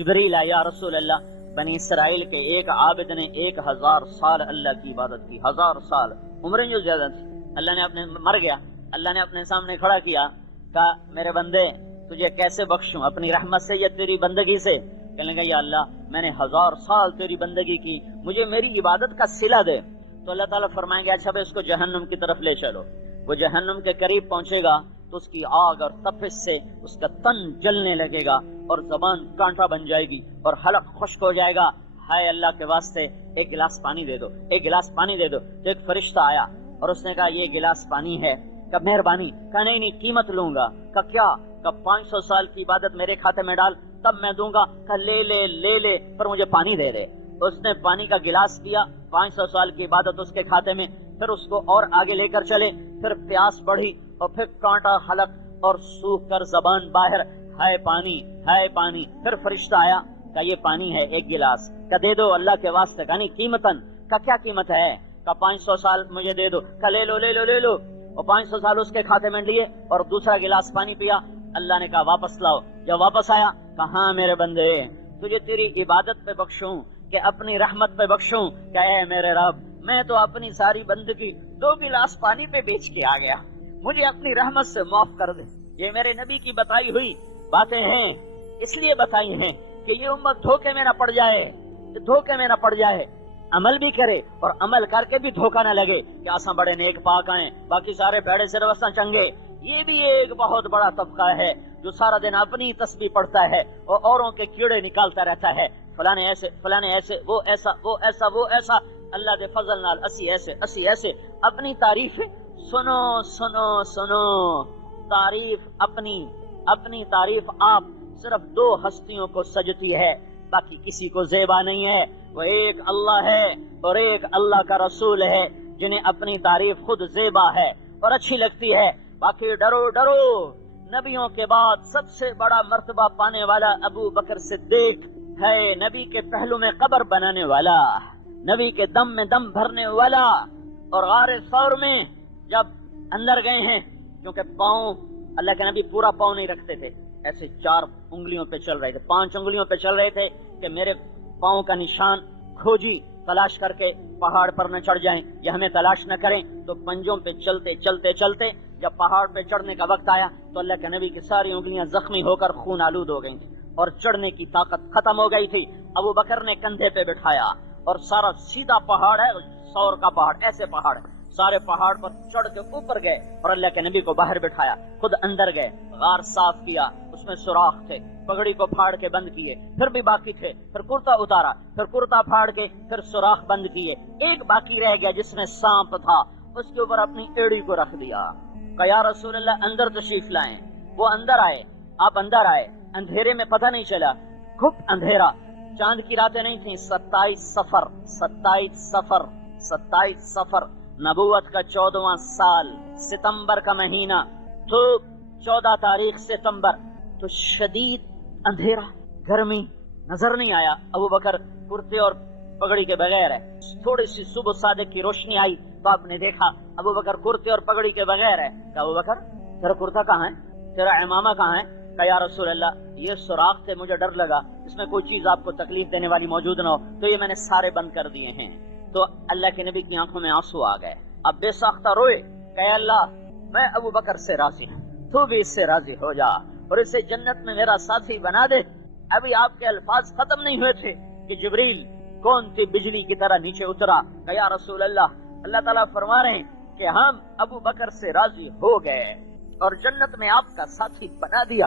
جبریل آیا، یا رسول اللہ بنی اسرائیل کے ایک عابد نے 1000 سال اللہ کی عبادت کی، 1000 سال، عمریں جو زیادہ تھی، اللہ نے اپنے مر گیا، اللہ نے اپنے سامنے کھڑا کیا، کہا میرے بندے تجھے کیسے بخشوں، اپنی رحمت سے یا تیری بندگی سے؟ کہنے لگا یا اللہ میں نے 1000 سال تیری بندگی کی، مجھے میری عبادت کا صلہ دے۔ تو اللہ تعالیٰ فرمائیں گے اچھا بھائی اس کو جہنم کی طرف لے چلو۔ وہ جہنم کے قریب پہنچے گا تو اس کی آگ اور تپش سے اس کا تن جلنے لگے گا اور زبان کانٹا بن جائے گی اور حلق خشک ہو جائے گا۔ ہائے اللہ کے واسطے ایک گلاس پانی دے دو، ایک گلاس پانی دے دو۔ تو ایک فرشتہ آیا اور اس نے کہا یہ گلاس پانی ہے، کہ مہربانی، کہا نہیں نہیں قیمت لوں گا، کہ کیا؟ کہ 500 سال کی عبادت میرے کھاتے میں ڈال تب میں دوں گا، کہ لے لے لے لے پر مجھے پانی دے دے۔ اس نے پانی کا گلاس کیا، 500 سال کی عبادت اس کے کھاتے میں، پھر اس کو اور آگے لے کر چلے، پھر پیاس بڑھی اور پھر کانٹا حلق اور سوکھ کر زبان باہر، ہائے پانی ہائے پانی۔ پھر فرشتہ آیا کہ یہ پانی ہے ایک گلاس، کہ دے دو اللہ کے واسطے، کہ نہیں قیمتاً، کہ کیا قیمت ہے؟ کہ 500 سال مجھے دے دو، کہ لے لو لے لو لے لو۔ اور 500 سال اس کے کھاتے میں لیے اور دوسرا گلاس پانی پیا۔ اللہ نے کہا واپس لاؤ۔ جب واپس آیا کہاں میرے بندے تجھے تیری عبادت پہ بخشوں کہ اپنی رحمت پہ بخشوں؟ کہ اے میرے رب میں تو اپنی ساری بندگی 2 گلاس پانی پہ بیچ کے آ گیا، مجھے اپنی رحمت سے معاف کر دے۔ یہ میرے نبی کی بتائی ہوئی باتیں ہیں، اس لیے بتائی ہیں کہ یہ امت دھوکے میں نہ پڑ جائے، دھوکے میں نہ پڑ جائے، عمل بھی کرے اور عمل کر کے بھی دھوکہ نہ لگے کہ آساں بڑے نیک پاک آئیں باقی سارے بھڑے سے روساں چنگے۔ یہ بھی ایک بہت بڑا طبقہ ہے جو سارا دن اپنی تسبیح پڑھتا ہے اور اوروں کے کیڑے نکالتا رہتا ہے، فلانے ایسے فلانے ایسے، وہ ایسا وہ ایسا وہ ایسا، اللہ دے فضل نال اسی ایسے اسی ایسے۔ اپنی تعریف سنو سنو سنو، تعریف اپنی تعریف آپ صرف 2 ہستیوں کو سجتی ہے، باقی کسی کو زیبا نہیں ہے، وہ ایک اللہ ہے اور ایک اللہ کا رسول ہے جنہیں اپنی تعریف خود زیبا ہے اور اچھی لگتی ہے۔ باقی ڈرو ڈرو، نبیوں کے بعد سب سے بڑا مرتبہ پانے والا ابو بکر صدیق ہے، نبی کے پہلو میں قبر بنانے والا، نبی کے دم میں دم بھرنے والا۔ اور غار ثور میں جب اندر گئے ہیں، کیونکہ پاؤں اللہ کے نبی پورا پاؤں نہیں رکھتے تھے، ایسے 4 انگلیوں پہ چل رہے تھے، 5 انگلیوں پہ چل رہے تھے کہ میرے پاؤں کا نشان کھوجی تلاش کر کے پہاڑ پر نہ چڑھ جائیں یا ہمیں تلاش نہ کریں۔ تو پنجوں پہ چلتے چلتے چلتے جب پہاڑ پہ چڑھنے کا وقت آیا تو اللہ کے نبی کی ساری انگلیاں زخمی ہو کر خون آلود ہو گئی تھی اور چڑھنے کی طاقت ختم ہو گئی تھی۔ ابو بکر نے کندھے پہ بٹھایا اور سارا سیدھا پہاڑ ہے، ثور کا پہاڑ، ایسے پہاڑ ہے، سارے پہاڑ پر چڑھ کے اوپر گئے اور اللہ کے نبی کو باہر بٹھایا، خود اندر گئے، غار صاف کیا، اس میں سوراخ تھے، پگڑی کو پھاڑ کے بند کیے، پھر بھی باقی تھے، پھر کرتا اتارا، پھر کرتا پھاڑ کے پھر سوراخ بند کیے، ایک باقی رہ گیا جس میں سانپ تھا، اس کے اوپر اپنی ایڑی کو رکھ دیا کہ یا رسول اللہ اندر تشریف لائیں۔ وہ اندر آئے، آپ اندر آئے، اندھیرے میں پتہ نہیں چلا، گھپ اندھیرا، چاند کی راتیں نہیں تھیں، 27 سفر نبوت کا 14واں سال، ستمبر کا مہینہ، تو 14 تاریخ ستمبر، تو شدید اندھیرا، گرمی، نظر نہیں آیا۔ ابو بکر کرتے اور پگڑی کے بغیر ہے، تھوڑی سی صبح صادق کی روشنی آئی تو آپ نے دیکھا ابو بکر کرتے اور پگڑی کے بغیر ہے۔ کہ ابو بکر تیرا کرتا کہاں ہے، تیرا امامہ کہاں ہے؟ کہ یا رسول اللہ یہ سوراخ سے مجھے ڈر لگا اس میں کوئی چیز آپ کو تکلیف دینے والی موجود نہ ہو تو یہ میں نے سارے بند کر دیے ہیں۔ تو اللہ کے نبی کی آنکھوں میں آنسو آ گئے، اب بے ساختہ روئے کہ اے اللہ میں ابو بکر سے راضی ہوں، تو بھی اس سے راضی ہو جا اور اسے جنت میں میرا ساتھی بنا دے۔ ابھی آپ کے الفاظ ختم نہیں ہوئے تھے کہ جبریل کون سی بجلی کی طرح نیچے اترا کہ یا رسول اللہ تعالیٰ فرما رہے ہیں کہ ہم ابو بکر سے راضی ہو گئے اور جنت میں آپ کا ساتھی بنا دیا۔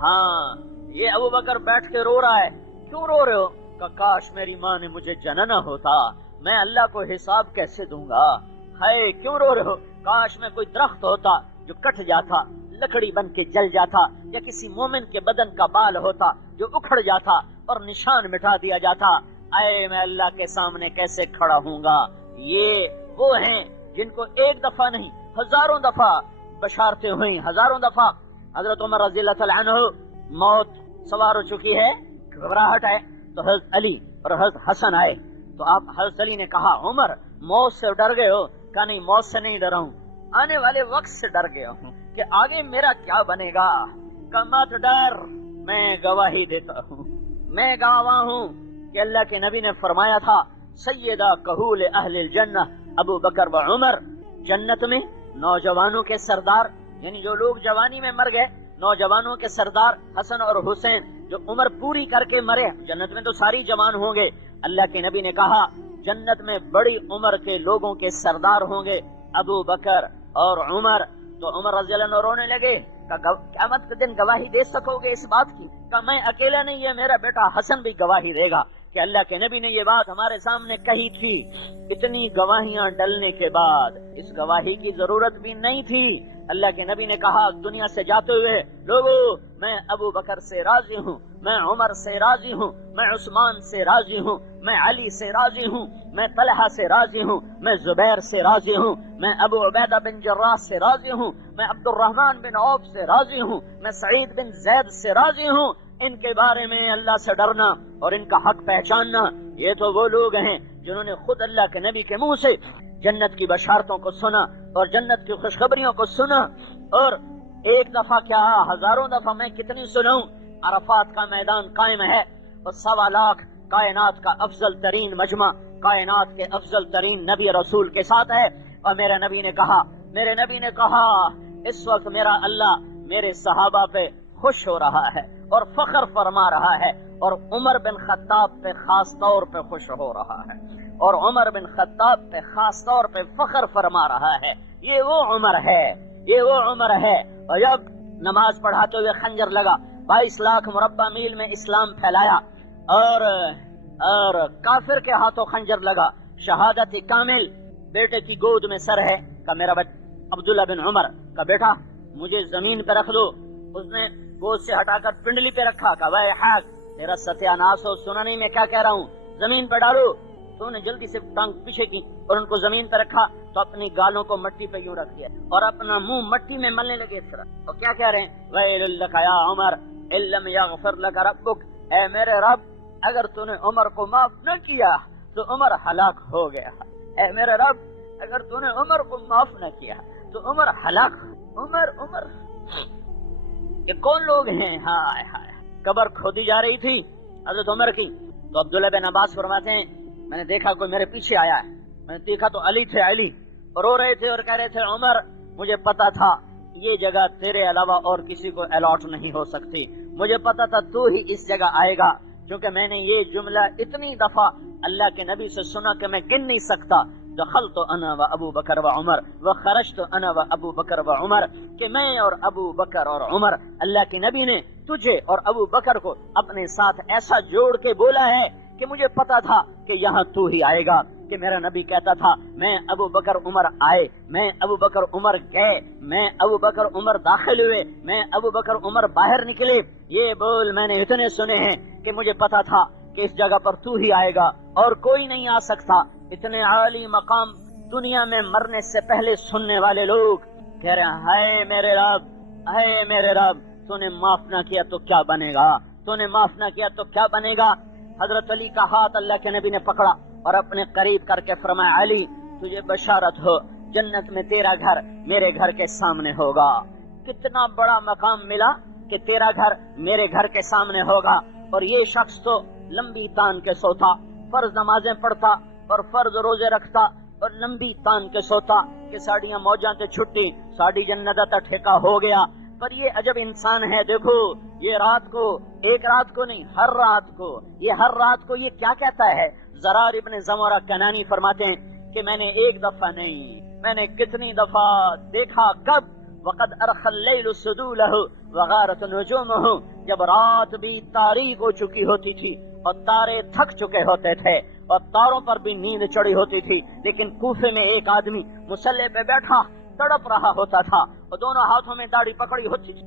ہاں یہ ابو بکر بیٹھ کے رو رہا ہے، کیوں رو رہے ہو؟ کہ کاش میری ماں نے مجھے جننا ہوتا، میں اللہ کو حساب کیسے دوں گا؟ ہائے کیوں رو رہے ہو؟ کاش میں کوئی درخت ہوتا جو کٹ جاتا، لکڑی بن کے جل جاتا، یا کسی مومن کے بدن کا بال ہوتا جو اکھڑ جاتا اور نشان مٹا دیا جاتا۔ اے میں اللہ کے سامنے کیسے کھڑا ہوں گا؟ یہ وہ ہیں جن کو ایک دفعہ نہیں ہزاروں دفعہ بشارتیں ہوئیں، ہزاروں دفعہ۔ حضرت عمر رضی اللہ تعالیٰ عنہ موت سوار ہو چکی ہے، گھبراہٹ ہے، تو حضرت علی اور حضرت حسن آئے تو آپ حضرت علی نے کہا عمر موت سے ڈر گئے ہو؟ کہا نہیں موت سے نہیں ڈرا ہوں، آنے والے وقت سے ڈر گیا ہوں کہ آگے میرا کیا بنے گا۔ کہ مت ڈر، میں گواہی دیتا ہوں، میں گواہ ہوں کہ اللہ کے نبی نے فرمایا تھا سیدہ کہول اہل الجنہ ابو بکر و عمر، جنت میں نوجوانوں کے سردار، یعنی جو لوگ جوانی میں مر گئے، نوجوانوں کے سردار حسن اور حسین جو عمر پوری کر کے مرے، جنت میں تو ساری جوان ہوں گے۔ اللہ کے نبی نے کہا جنت میں بڑی عمر کے لوگوں کے سردار ہوں گے ابو بکر اور عمر۔ تو عمر رضی اللہ عنہ رونے لگے، قیامت کے دن گواہی دے سکو گے اس بات کی؟ کہ میں اکیلا نہیں، یہ میرا بیٹا حسن بھی گواہی دے گا کہ اللہ کے نبی نے یہ بات ہمارے سامنے کہی تھی۔ اتنی گواہیاں ڈلنے کے بعد اس گواہی کی ضرورت بھی نہیں تھی۔ اللہ کے نبی نے کہا دنیا سے جاتے ہوئے لوگو میں ابو بکر سے راضی ہوں، میں عمر سے راضی ہوں، میں عثمان سے راضی ہوں، میں علی سے راضی ہوں، میں طلحہ سے راضی ہوں، میں زبیر سے راضی ہوں، میں ابو عبیدہ بن جراح سے راضی ہوں، میں عبد الرحمن بن عوف سے راضی ہوں، میں سعید بن زید سے راضی ہوں۔ ان کے بارے میں اللہ سے ڈرنا اور ان کا حق پہچاننا، یہ تو وہ لوگ ہیں جنہوں نے خود اللہ کے نبی کے منہ سے جنت کی بشارتوں کو سنا اور جنت کی خوشخبریوں کو سنا، اور ایک دفعہ کیا ہزاروں دفعہ میں کتنی سناؤں۔ عرفات کا میدان قائم ہے اور 1.25 لاکھ کائنات کا افضل ترین مجمع، کائنات کے افضل ترین نبی رسول کے ساتھ ہے، اور میرے نبی نے کہا اس وقت میرا اللہ میرے صحابہ پہ خوش ہو رہا ہے اور فخر فرما رہا ہے، اور عمر بن خطاب پہ خاص طور پہ خوش ہو رہا ہے، اور عمر بن خطاب پہ خاص طور پہ فخر فرما رہا ہے۔ یہ وہ عمر ہے، یہ وہ عمر ہے۔ اور جب نماز پڑھاتے ہوئے خنجر لگا، 22 لاکھ مربع میل میں اسلام پھیلایا، اور کافر کے ہاتھوں خنجر لگا، شہادت کامل، بیٹے کی گود میں سر ہے کہ میرا عبداللہ بن عمر کا بیٹا مجھے زمین پہ رکھ دو، اس نے گود سے ہٹا کر پنڈلی پہ رکھا کہ وہ حق تیرا ستیہ ناس ہو، سنا نہیں میں کیا کہہ رہا ہوں، زمین پہ ڈالو۔ تو نے جلدی سے ٹانگ پیچھے کی اور ان کو زمین پہ رکھا، تو اپنی گالوں کو مٹی پہ یوں رکھ دیا اور اپنا منہ مٹی میں ملنے لگے اس طرح۔ اور کیا کہہ رہے ہیں؟ وَيْلٌ لَكَ يَا عُمَرْ إِن لَّمْ يَغْفِرْ لَكَ رَبُّكَ، اے میرے رب اگر تو نے عمر کو معاف نہ کیا تو عمر ہلاک ہو گیا۔ اے میرے رب اگر تو نے عمر کو معاف نہ کیا تو عمر ہلاک۔ عمر یہ کون لوگ ہیں؟ ہائے ہائے، قبر کھودی جا رہی تھی حضرت عمر کی، تو عبداللہ بن عباس فرماتے ہیں میں نے دیکھا کوئی میرے پیچھے آیا ہے، میں نے دیکھا تو علی تھے، علی رو رہے تھے اور کہہ رہے تھے عمر مجھے پتا تھا یہ جگہ تیرے علاوہ اور کسی کو الاٹ نہیں ہو سکتی، مجھے پتا تھا تو ہی اس جگہ آئے گا، کیونکہ میں نے یہ جملہ اتنی دفعہ اللہ کے نبی سے سنا کہ میں گن نہیں سکتا۔ دخلت انا و ابو بکر و عمر وخرجت انا و ابو بکر و عمر، کہ میں اور ابو بکر اور عمر، اللہ کے نبی نے تجھے اور ابو بکر کو اپنے ساتھ ایسا جوڑ کے بولا ہے کہ مجھے پتا تھا کہ یہاں تو ہی آئے گا، کہ میرا نبی کہتا تھا میں ابو بکر عمر آئے، میں ابو بکر عمر گئے، میں ابو بکر عمر داخل ہوئے، میں ابو بکر عمر باہر نکلے، یہ بول میں نے اتنے سنے ہیں کہ مجھے پتا تھا کہ اس جگہ پر تو ہی آئے گا اور کوئی نہیں آ سکتا۔ اتنے عالی مقام دنیا میں مرنے سے پہلے سننے والے لوگ کہہ رہے ہیں ہائے میرے رب، ہائے میرے رب، تو نے معاف نہ کیا تو کیا بنے گا، تو نے معاف نہ کیا تو کیا بنے گا۔ حضرت علی کا ہاتھ اللہ کے نبی نے پکڑا اور اپنے قریب کر کے فرمایا علی تجھے بشارت ہو، جنت میں تیرا گھر میرے گھر کے سامنے ہوگا۔ کتنا بڑا مقام ملا کہ تیرا گھر میرے گھر کے سامنے ہوگا۔ اور یہ شخص تو لمبی تان کے سوتا، فرض نمازیں پڑھتا اور فرض روزے رکھتا اور لمبی تان کے سوتا کہ ساڑیاں موجاں تے چھٹی، ساڑی جنت تا ٹھیکا ہو گیا۔ پر یہ عجب انسان ہے، دیکھو یہ رات کو، ایک رات کو نہیں، ہر رات کو، یہ ہر رات کو یہ کیا کہتا ہے۔ زرار ابن زمرہ کنانی فرماتے ہیں کہ میں نے ایک دفعہ نہیں، میں نے کتنی دفعہ دیکھا، کب وقد ارخ اللیل سدولہ وغارت نجومہ، جب رات بھی تاریک ہو چکی ہوتی تھی اور تارے تھک چکے ہوتے تھے اور تاروں پر بھی نیند چڑھی ہوتی تھی، لیکن کوفے میں ایک آدمی مصلی پہ بیٹھا تڑپ رہا ہوتا تھا اور دونوں ہاتھوں میں داڑھی پکڑی ہوتی تھی،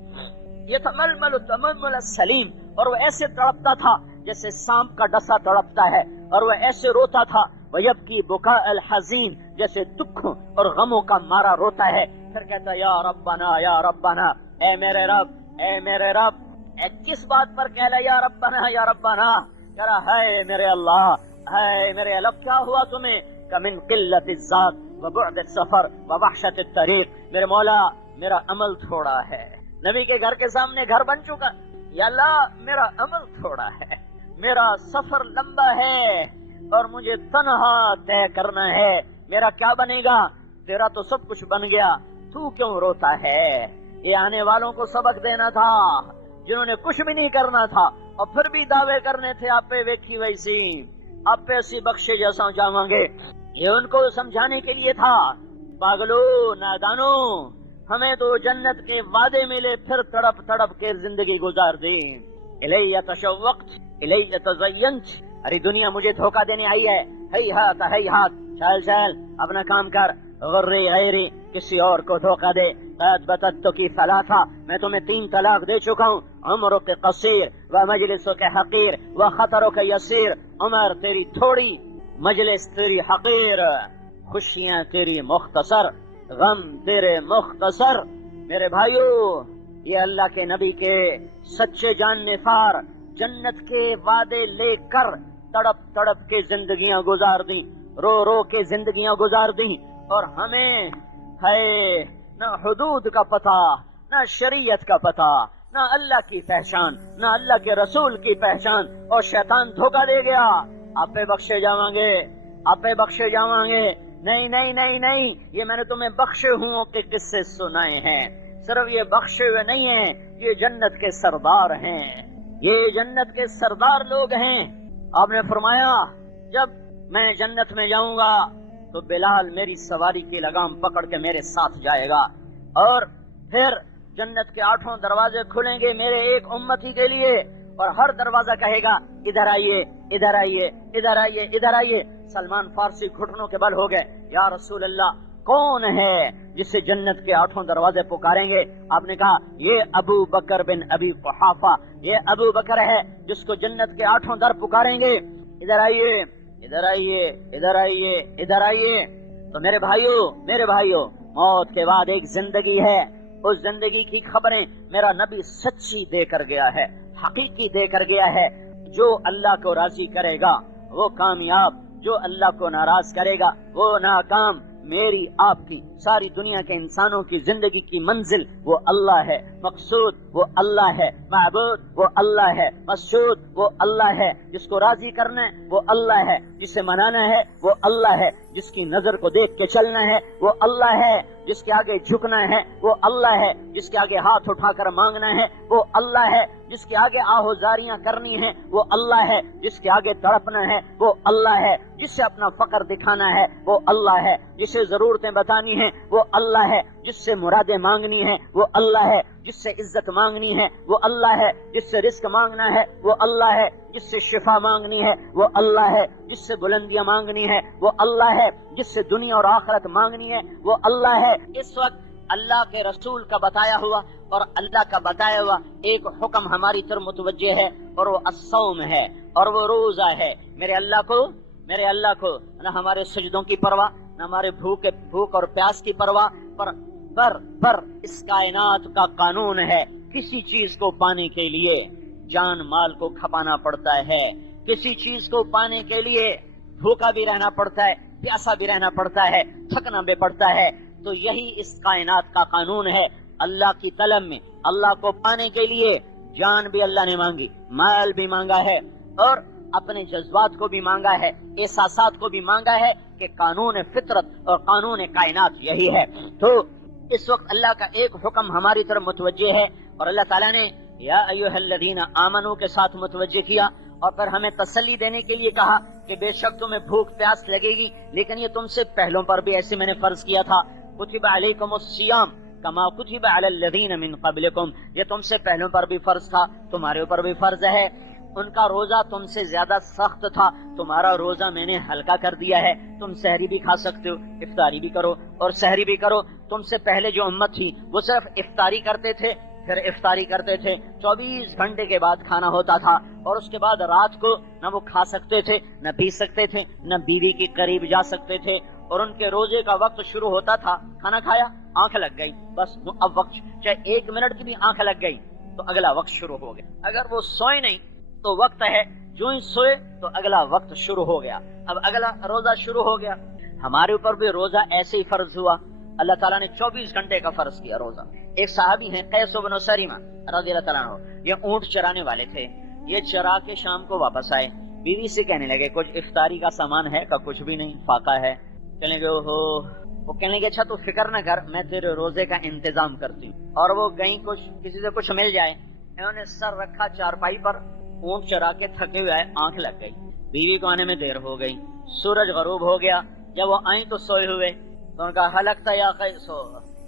یہ تململ تململ السلیم، اور وہ ایسے تڑپتا تھا جیسے سانپ کا ڈسا تڑپتا ہے، اور وہ ایسے روتا تھا وَيَبْكِي بُكَاءَ الْحَزِينَ، جیسے دکھوں اور غموں کا مارا روتا ہے۔ پھر کہتا یا ربنا یا ربنا، اے میرے رب، اے میرے رب، اے کس بات پر کہہ رہا یا ربنا یا ربنا، کہہ رہا ہے میرے اللہ، ہے میرے اللہ، کیا ہوا تمہیں؟ کمن قلت الذات وبعد السفر ووحشت الطریق، میرے مولا میرا عمل تھوڑا ہے، نبی کے گھر کے سامنے گھر بن چکا، یا اللہ میرا عمل تھوڑا ہے، میرا سفر لمبا ہے اور مجھے تنہا طے کرنا ہے، میرا کیا بنے گا؟ تیرا تو سب کچھ بن گیا، تو کیوں روتا ہے؟ یہ آنے والوں کو سبق دینا تھا جنہوں نے کچھ بھی نہیں کرنا تھا اور پھر بھی دعوے کرنے تھے آپ پہ ویکھی ویسی، آپ پہ ایسی بخشے جیسا جاواں گے۔ یہ ان کو سمجھانے کے لیے تھا، پاگلو نادانو، ہمیں تو جنت کے وعدے ملے پھر تڑپ تڑپ کے زندگی گزار دی۔ الیہ تشوقت الیہ تزینت، ارے دنیا مجھے دھوکہ دینے آئی ہے، ہیہات ہیہات، چل چل اپنا کام کر، غری غیری کسی اور کو دھوکہ دے۔ قد بتت کی ثلاثہ، میں تمہیں 3 طلاق دے چکا ہوں، عمرک قصیر و مجلسک حقیر و خطرک یسیر، عمر تیری تھوڑی، مجلس تیری حقیر، خوشیاں تیری مختصر، غم تیرے مختصر۔ میرے بھائیو، یہ اللہ کے نبی کے سچے جان نثار جنت کے وعدے لے کر تڑپ تڑپ کے زندگیاں گزار دیں، رو رو کے زندگیاں گزار دیں، اور ہمیں ہے نہ حدود کا پتہ، نہ شریعت کا پتہ، نہ اللہ کی پہچان، نہ اللہ کے رسول کی پہچان، اور شیطان دھوکہ دے گیا، آپ پہ بخشے جاواں گے، آپ پہ بخشے جاواں گے۔ نہیں نہیں نہیں نہیں، یہ میں نے تمہیں بخشے ہوں کے قصے سنائے ہیں، صرف یہ بخشے ہوئے نہیں ہیں، یہ جنت کے سردار ہیں، یہ جنت کے سردار لوگ ہیں۔ آپ نے فرمایا جب میں جنت میں جاؤں گا تو بلال میری سواری کی لگام پکڑ کے میرے ساتھ جائے گا، اور پھر جنت کے 8 دروازے کھلیں گے میرے ایک امتی کے لیے، اور ہر دروازہ کہے گا ادھر آئیے ادھر آئیے ادھر آئیے ادھر آئیے۔ سلمان فارسی گھٹنوں کے بل ہو گئے، یا رسول اللہ کون ہے جسے جنت کے 8 دروازے پکاریں گے؟ آپ نے کہا یہ ابو بکر بن ابی قحافہ، یہ ابو بکر ہے جس کو جنت کے 8 در پکاریں گے، ادھر آئیے ادھر آئیے ادھر آئیے ادھر آئیے۔ تو میرے بھائیو، موت کے بعد ایک زندگی ہے، اس زندگی کی خبریں میرا نبی سچی دے کر گیا ہے، حقیقی دے کر گیا ہے۔ جو اللہ کو راضی کرے گا وہ کامیاب، جو اللہ کو ناراض کرے گا وہ ناکام۔ میری آپ کی ساری دنیا کے انسانوں کی زندگی کی منزل وہ اللہ ہے، مقصود وہ اللہ ہے، معبود وہ اللہ ہے، مسجود وہ اللہ ہے، جس کو راضی کرنا ہے وہ اللہ ہے، جسے منانا ہے وہ اللہ ہے، جس کی نظر کو دیکھ کے چلنا ہے وہ اللہ ہے، جس کے آگے جھکنا ہے وہ اللہ ہے، جس کے آگے ہاتھ اٹھا کر مانگنا ہے وہ اللہ ہے، جس کے آگے آہوزاریاں کرنی ہیں وہ اللہ ہے، جس کے آگے تڑپنا ہے وہ اللہ ہے، جس سے اپنا فقر دکھانا ہے وہ اللہ ہے، جسے ضرورتیں بتانی ہیں وہ اللہ ہے، جس سے مرادیں مانگنی ہیں وہ اللہ ہے، جس سے عزت مانگنی ہے وہ اللہ ہے، جس سے رزق مانگنا ہے وہ اللہ ہے، جس سے شفا مانگنی ہے وہ اللہ ہے، جس سے بلندیاں مانگنی ہے وہ اللہ ہے، جس سے دنیا اور آخرت مانگنی ہے وہ اللہ ہے۔ اس وقت اللہ کے رسول کا بتایا ہوا اور اللہ کا بتایا ہوا ایک حکم ہماری طرف متوجہ ہے، اور وہ الصوم ہے، اور وہ روزہ ہے۔ میرے اللہ کو نہ ہمارے سجدوں کی پرواہ، نہ ہمارے بھوک اور پیاس کی پرواہ، پر اس کائنات کا قانون ہے، کسی چیز کو پانے کے لیے جان مال کو کھپانا پڑتا ہے، کسی چیز کو پانے کے لیے بھوکا بھی رہنا پڑتا ہے، پیاسا بھی رہنا پڑتا ہے، تھکنا بھی پڑتا ہے۔ تو یہی اس کائنات کا قانون ہے۔ اللہ کی طلب میں اللہ کو پانے کے لیے جان بھی اللہ نے مانگی، مال بھی مانگا ہے، اور اپنے جذبات کو بھی مانگا ہے، احساسات کو بھی مانگا ہے، کہ قانون فطرت اور قانون کائنات یہی ہے۔ تو اس وقت اللہ کا ایک حکم ہماری طرف متوجہ ہے، اور اللہ تعالیٰ نے یا ایھا الذین آمنو کے ساتھ متوجہ کیا، اور پھر ہمیں تسلی دینے کے لیے کہا کہ بے شک تمہیں بھوک پیاس لگے گی، لیکن یہ تم سے پہلوں پر بھی ایسے میں نے فرض کیا تھا، کتب علیکم الصیام کما کتب علی الذین من قبلکم، یہ تم سے پہلوں پر بھی فرض تھا، تمہارے اوپر بھی فرض ہے۔ ان کا روزہ تم سے زیادہ سخت تھا، تمہارا روزہ میں نے ہلکا کر دیا ہے، تم سحری بھی کھا سکتے ہو، افطاری بھی کرو اور سحری بھی کرو۔ تم سے پہلے جو امت تھی وہ صرف افطاری کرتے تھے، پھر افطاری کرتے تھے، 24 گھنٹے کے بعد کھانا ہوتا تھا، اور اس کے بعد رات کو نہ وہ کھا سکتے تھے، نہ پی سکتے تھے، نہ بیوی کے قریب جا سکتے تھے، اور ان کے روزے کا وقت شروع ہوتا تھا، کھانا کھایا، آنکھ لگ گئی، بس اب وقت، چاہے 1 منٹ کی بھی آنکھ لگ گئی تو اگلا وقت شروع ہو گیا۔ اگر وہ سوئے نہیں تو وقت ہے، جو ہی سوئے تو اگلا وقت شروع ہو گیا، اب اگلا روزہ شروع ہو گیا۔ ہمارے اوپر بھی روزہ ایسے ہی فرض ہوا، اللہ تعالیٰ نے 24 گھنٹے کا فرض کیا روزہ۔ ایک صحابی ہیں قیس بن سریمہ رضی اللہ تعالیٰ عنہ، یہ اونٹ چرانے والے تھے. یہ چرا کے شام کو واپس آئے، بیوی سے کہنے لگے کچھ افطاری کا سامان ہے؟ کا کچھ بھی نہیں، فاقہ ہے. کہنے لگے اوہو. وہ کہنے لگے اچھا تو فکر نہ کر، میں تیرے روزے کا انتظام کرتی ہوں. اور وہ گئیں، کچھ کسی سے کچھ مل جائے. انہوں نے سر رکھا چارپائی پر، اونٹ چرا کے تھکے ہوئے آئے، آنکھ لگ گئی. بیوی کو آنے میں دیر ہو گئی، سورج غروب ہو گیا. جب وہ آئیں تو سوئے ہوئے، تو ان کا ہلکتا یا قیس ہو،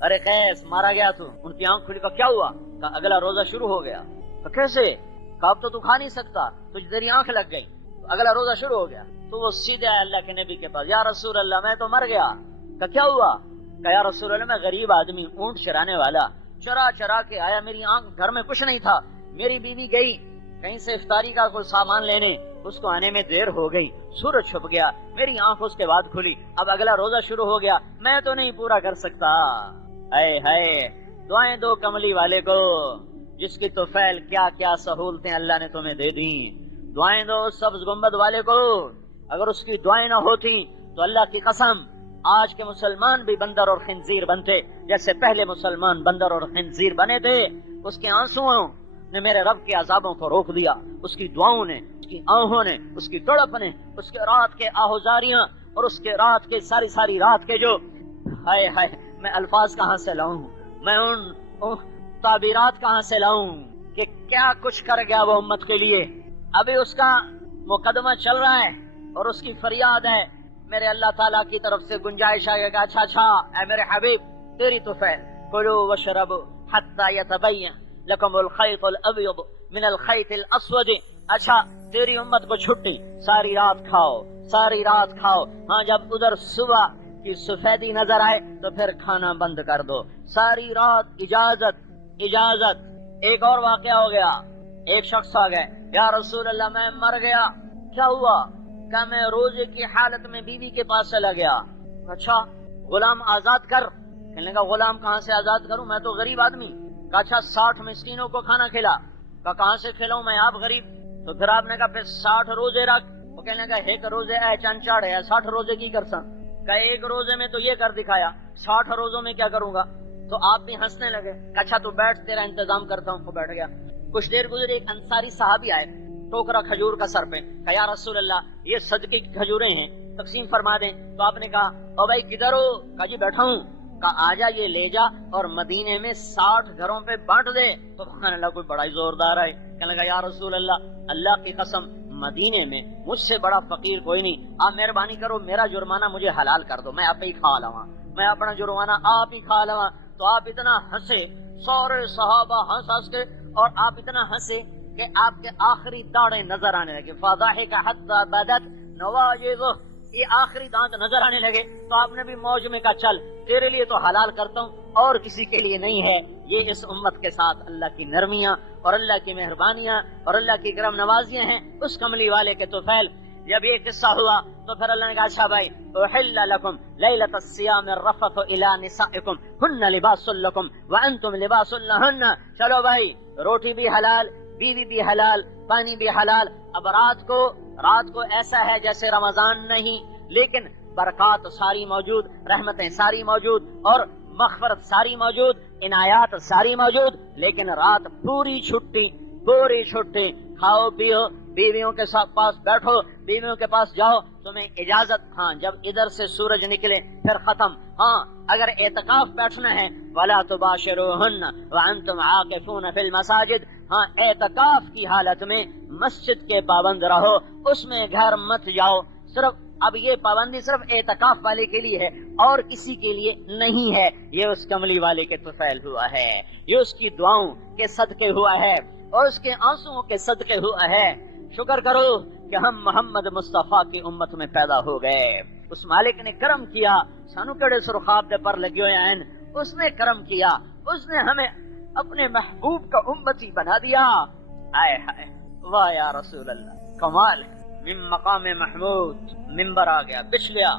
ارے قیس مارا گیا تو. ان کی آنکھ کھلی، کا کیا ہوا؟ کہ اگلا روزہ شروع ہو گیا. تو کیسے؟ کہ اب تو کھا نہیں سکتا، تجھ تیری آنکھ لگ گئی، تو اگلا روزہ شروع ہو گیا. تو وہ سیدھے آئے اللہ کے نبی کے پاس، یا رسول اللہ میں تو مر گیا. کہ کیا ہوا؟ کہ یا رسول اللہ میں غریب آدمی، اونٹ چرانے والا، چرا چرا کے آیا، میری آنکھ گھر میں کچھ نہیں تھا. میری بیوی گئی کہیں سے افطاری کا کوئی سامان لینے، اس کو آنے میں دیر ہو گئی، سورج چھپ گیا، میری آنکھ اس کے بعد کھلی، اب اگلا روزہ شروع ہو گیا، میں تو نہیں پورا کر سکتا. اے ہے دعائیں دو کملی والے کو، جس کی تو فعل کیا کیا سہولتیں اللہ نے تمہیں دے دی. دعائیں دو سبز گنبد والے کو، اگر اس کی دعائیں نہ ہوتی تو اللہ کی قسم آج کے مسلمان بھی بندر اور خنزیر بنتے، جیسے پہلے مسلمان بندر اور خنزیر بنے تھے. اس کے آنسوؤں نے میرے رب کے عذابوں کو روک دیا، اس کی دعاؤں نے، اس کی آہوں نے، اس کی تڑپ نے، اس کے رات کے آہوزاریاں اور اس کے رات کے ساری رات کے جو ہائے ہائے، میں الفاظ کہاں سے لاؤں، میں ان تعبیرات کہاں سے لاؤں کہ کیا کچھ کر گیا وہ امت کے لیے. ابھی اس کا مقدمہ چل رہا ہے اور اس کی فریاد ہے میرے اللہ تعالیٰ کی طرف سے، گنجائش ہے کہ اچھا اے میرے حبیب تیری تو فعل، کلوا واشربوا حتی یتبین لکم الخیط الابیض من الخیط الاسود. اچھا تیری امت کو چھٹی، ساری رات کھاؤ. ہاں جب ادھر صبح کی سفیدی نظر آئے تو پھر کھانا بند کر دو، ساری رات اجازت. ایک اور واقعہ ہو گیا، ایک شخص آ گئے، یا رسول اللہ میں مر گیا. کیا ہوا؟ کہ میں روزے کی حالت میں بیوی کے پاس چلا گیا. اچھا غلام آزاد کر. کہنے لگا غلام کہاں سے آزاد کروں، میں تو غریب آدمی. کہا اچھا 60 مسکینوں کو کھانا کھلا. کہا کہاں سے کھلاؤں میں، آپ غریب. تو پھر آپ نے کہا پھر 60 روزے رکھ. وہ کہنے لگا ایک روزے اے چنچاڑ ہے، 60 روزے کی کر سن. کہ ایک روزے میں تو یہ کر دکھایا، 60 روزوں میں کیا کروں گا. تو آپ بھی ہنسنے لگے. اچھا تو بیٹھ، تیرا انتظام کرتا ہوں. وہ بیٹھ گیا. کچھ دیر گزری، ایک انصاری صحابی آئے، ٹوکرا کھجور کا سر پہ. کہا یا رسول اللہ یہ صدقے کی کھجوریں ہیں، تقسیم فرما دیں. تو آپ نے کہا او بھائی کدھر ہو؟ کہا جی بیٹھا ہوں. کہا آجا یہ لے جا اور مدینے میں 60 گھروں پہ بانٹ دے. تو کہنے لگا کوئی بڑا ہی زوردار ہے. کہنے لگا یا رسول اللہ کی قسم مدینے میں مجھ سے بڑا فقیر کوئی نہیں، آپ مہربانی کرو میرا جرمانہ مجھے حلال کر دو، میں آپ ہی کھا لواں، میں اپنا جرمانہ آپ ہی کھا لواں. تو آپ اتنا ہنسے، سارے صحابہ ہنس کے، اور آپ اتنا ہنسے کہ آپ کے آخری داڑیں نظر آنے لگے. فضاحک حتی بدت نواجذہ، یہ آخری دانت نظر آنے لگے. تو آپ نے بھی موج میں کہا چل تیرے لیے تو حلال کرتا ہوں اور کسی کے لیے نہیں ہے. یہ اس امت کے ساتھ اللہ کی نرمیاں اور اللہ کی مہربانیاں اور اللہ کی کرم نوازیاں ہیں اس کملی والے کے توفیل. جب یہ قصہ ہوا تو پھر اللہ نے کہا اچھا بھائی احل لکم لیلۃ الصیام الرفث الی نسائکم ہن لباس لکم وانتم لباس لہن. چلو بھائی روٹی بھی حلال، بیوی بھی حلال، پانی بھی حلال. اب رات کو ایسا ہے جیسے رمضان نہیں، لیکن برکات ساری موجود، رحمتیں ساری موجود اور مغفرت ساری موجود، عنایات ساری موجود. لیکن رات پوری چھٹی. کھاؤ پیو، بیویوں کے پاس بیٹھو، بیویوں کے پاس جاؤ، تمہیں اجازت. ہاں جب ادھر سے سورج نکلے پھر ختم. ہاں اگر اعتکاف بیٹھنا ہے ولا تباشروہن وانتم عاکفون فی المساجد، ہاں اعتکاف کی حالت میں مسجد کے پابند رہو، اس میں گھر مت جاؤ. صرف اب یہ پابندی صرف اعتکاف والے کے لیے ہے اور کسی کے لیے نہیں ہے. یہ اس کملی والے کے توفیل ہوا ہے، یہ اس کی دعاؤں کے صدقے ہوا ہے اور اس کے آنسوؤں کے صدقے ہوا ہے. شکر کرو کہ ہم محمد مصطفیٰ کی امت میں پیدا ہو گئے. اس مالک نے کرم کیا، سانو کڑے سرخاب دے پر لگے ہوئے ہیں، اس نے کرم کیا، اس نے ہمیں اپنے محبوب کا امتی بنا دیا. آئے ہائے واہ یا رسول اللہ، کمال ہے. من مقام محمود ممبر آ گیا، بچھ لیا.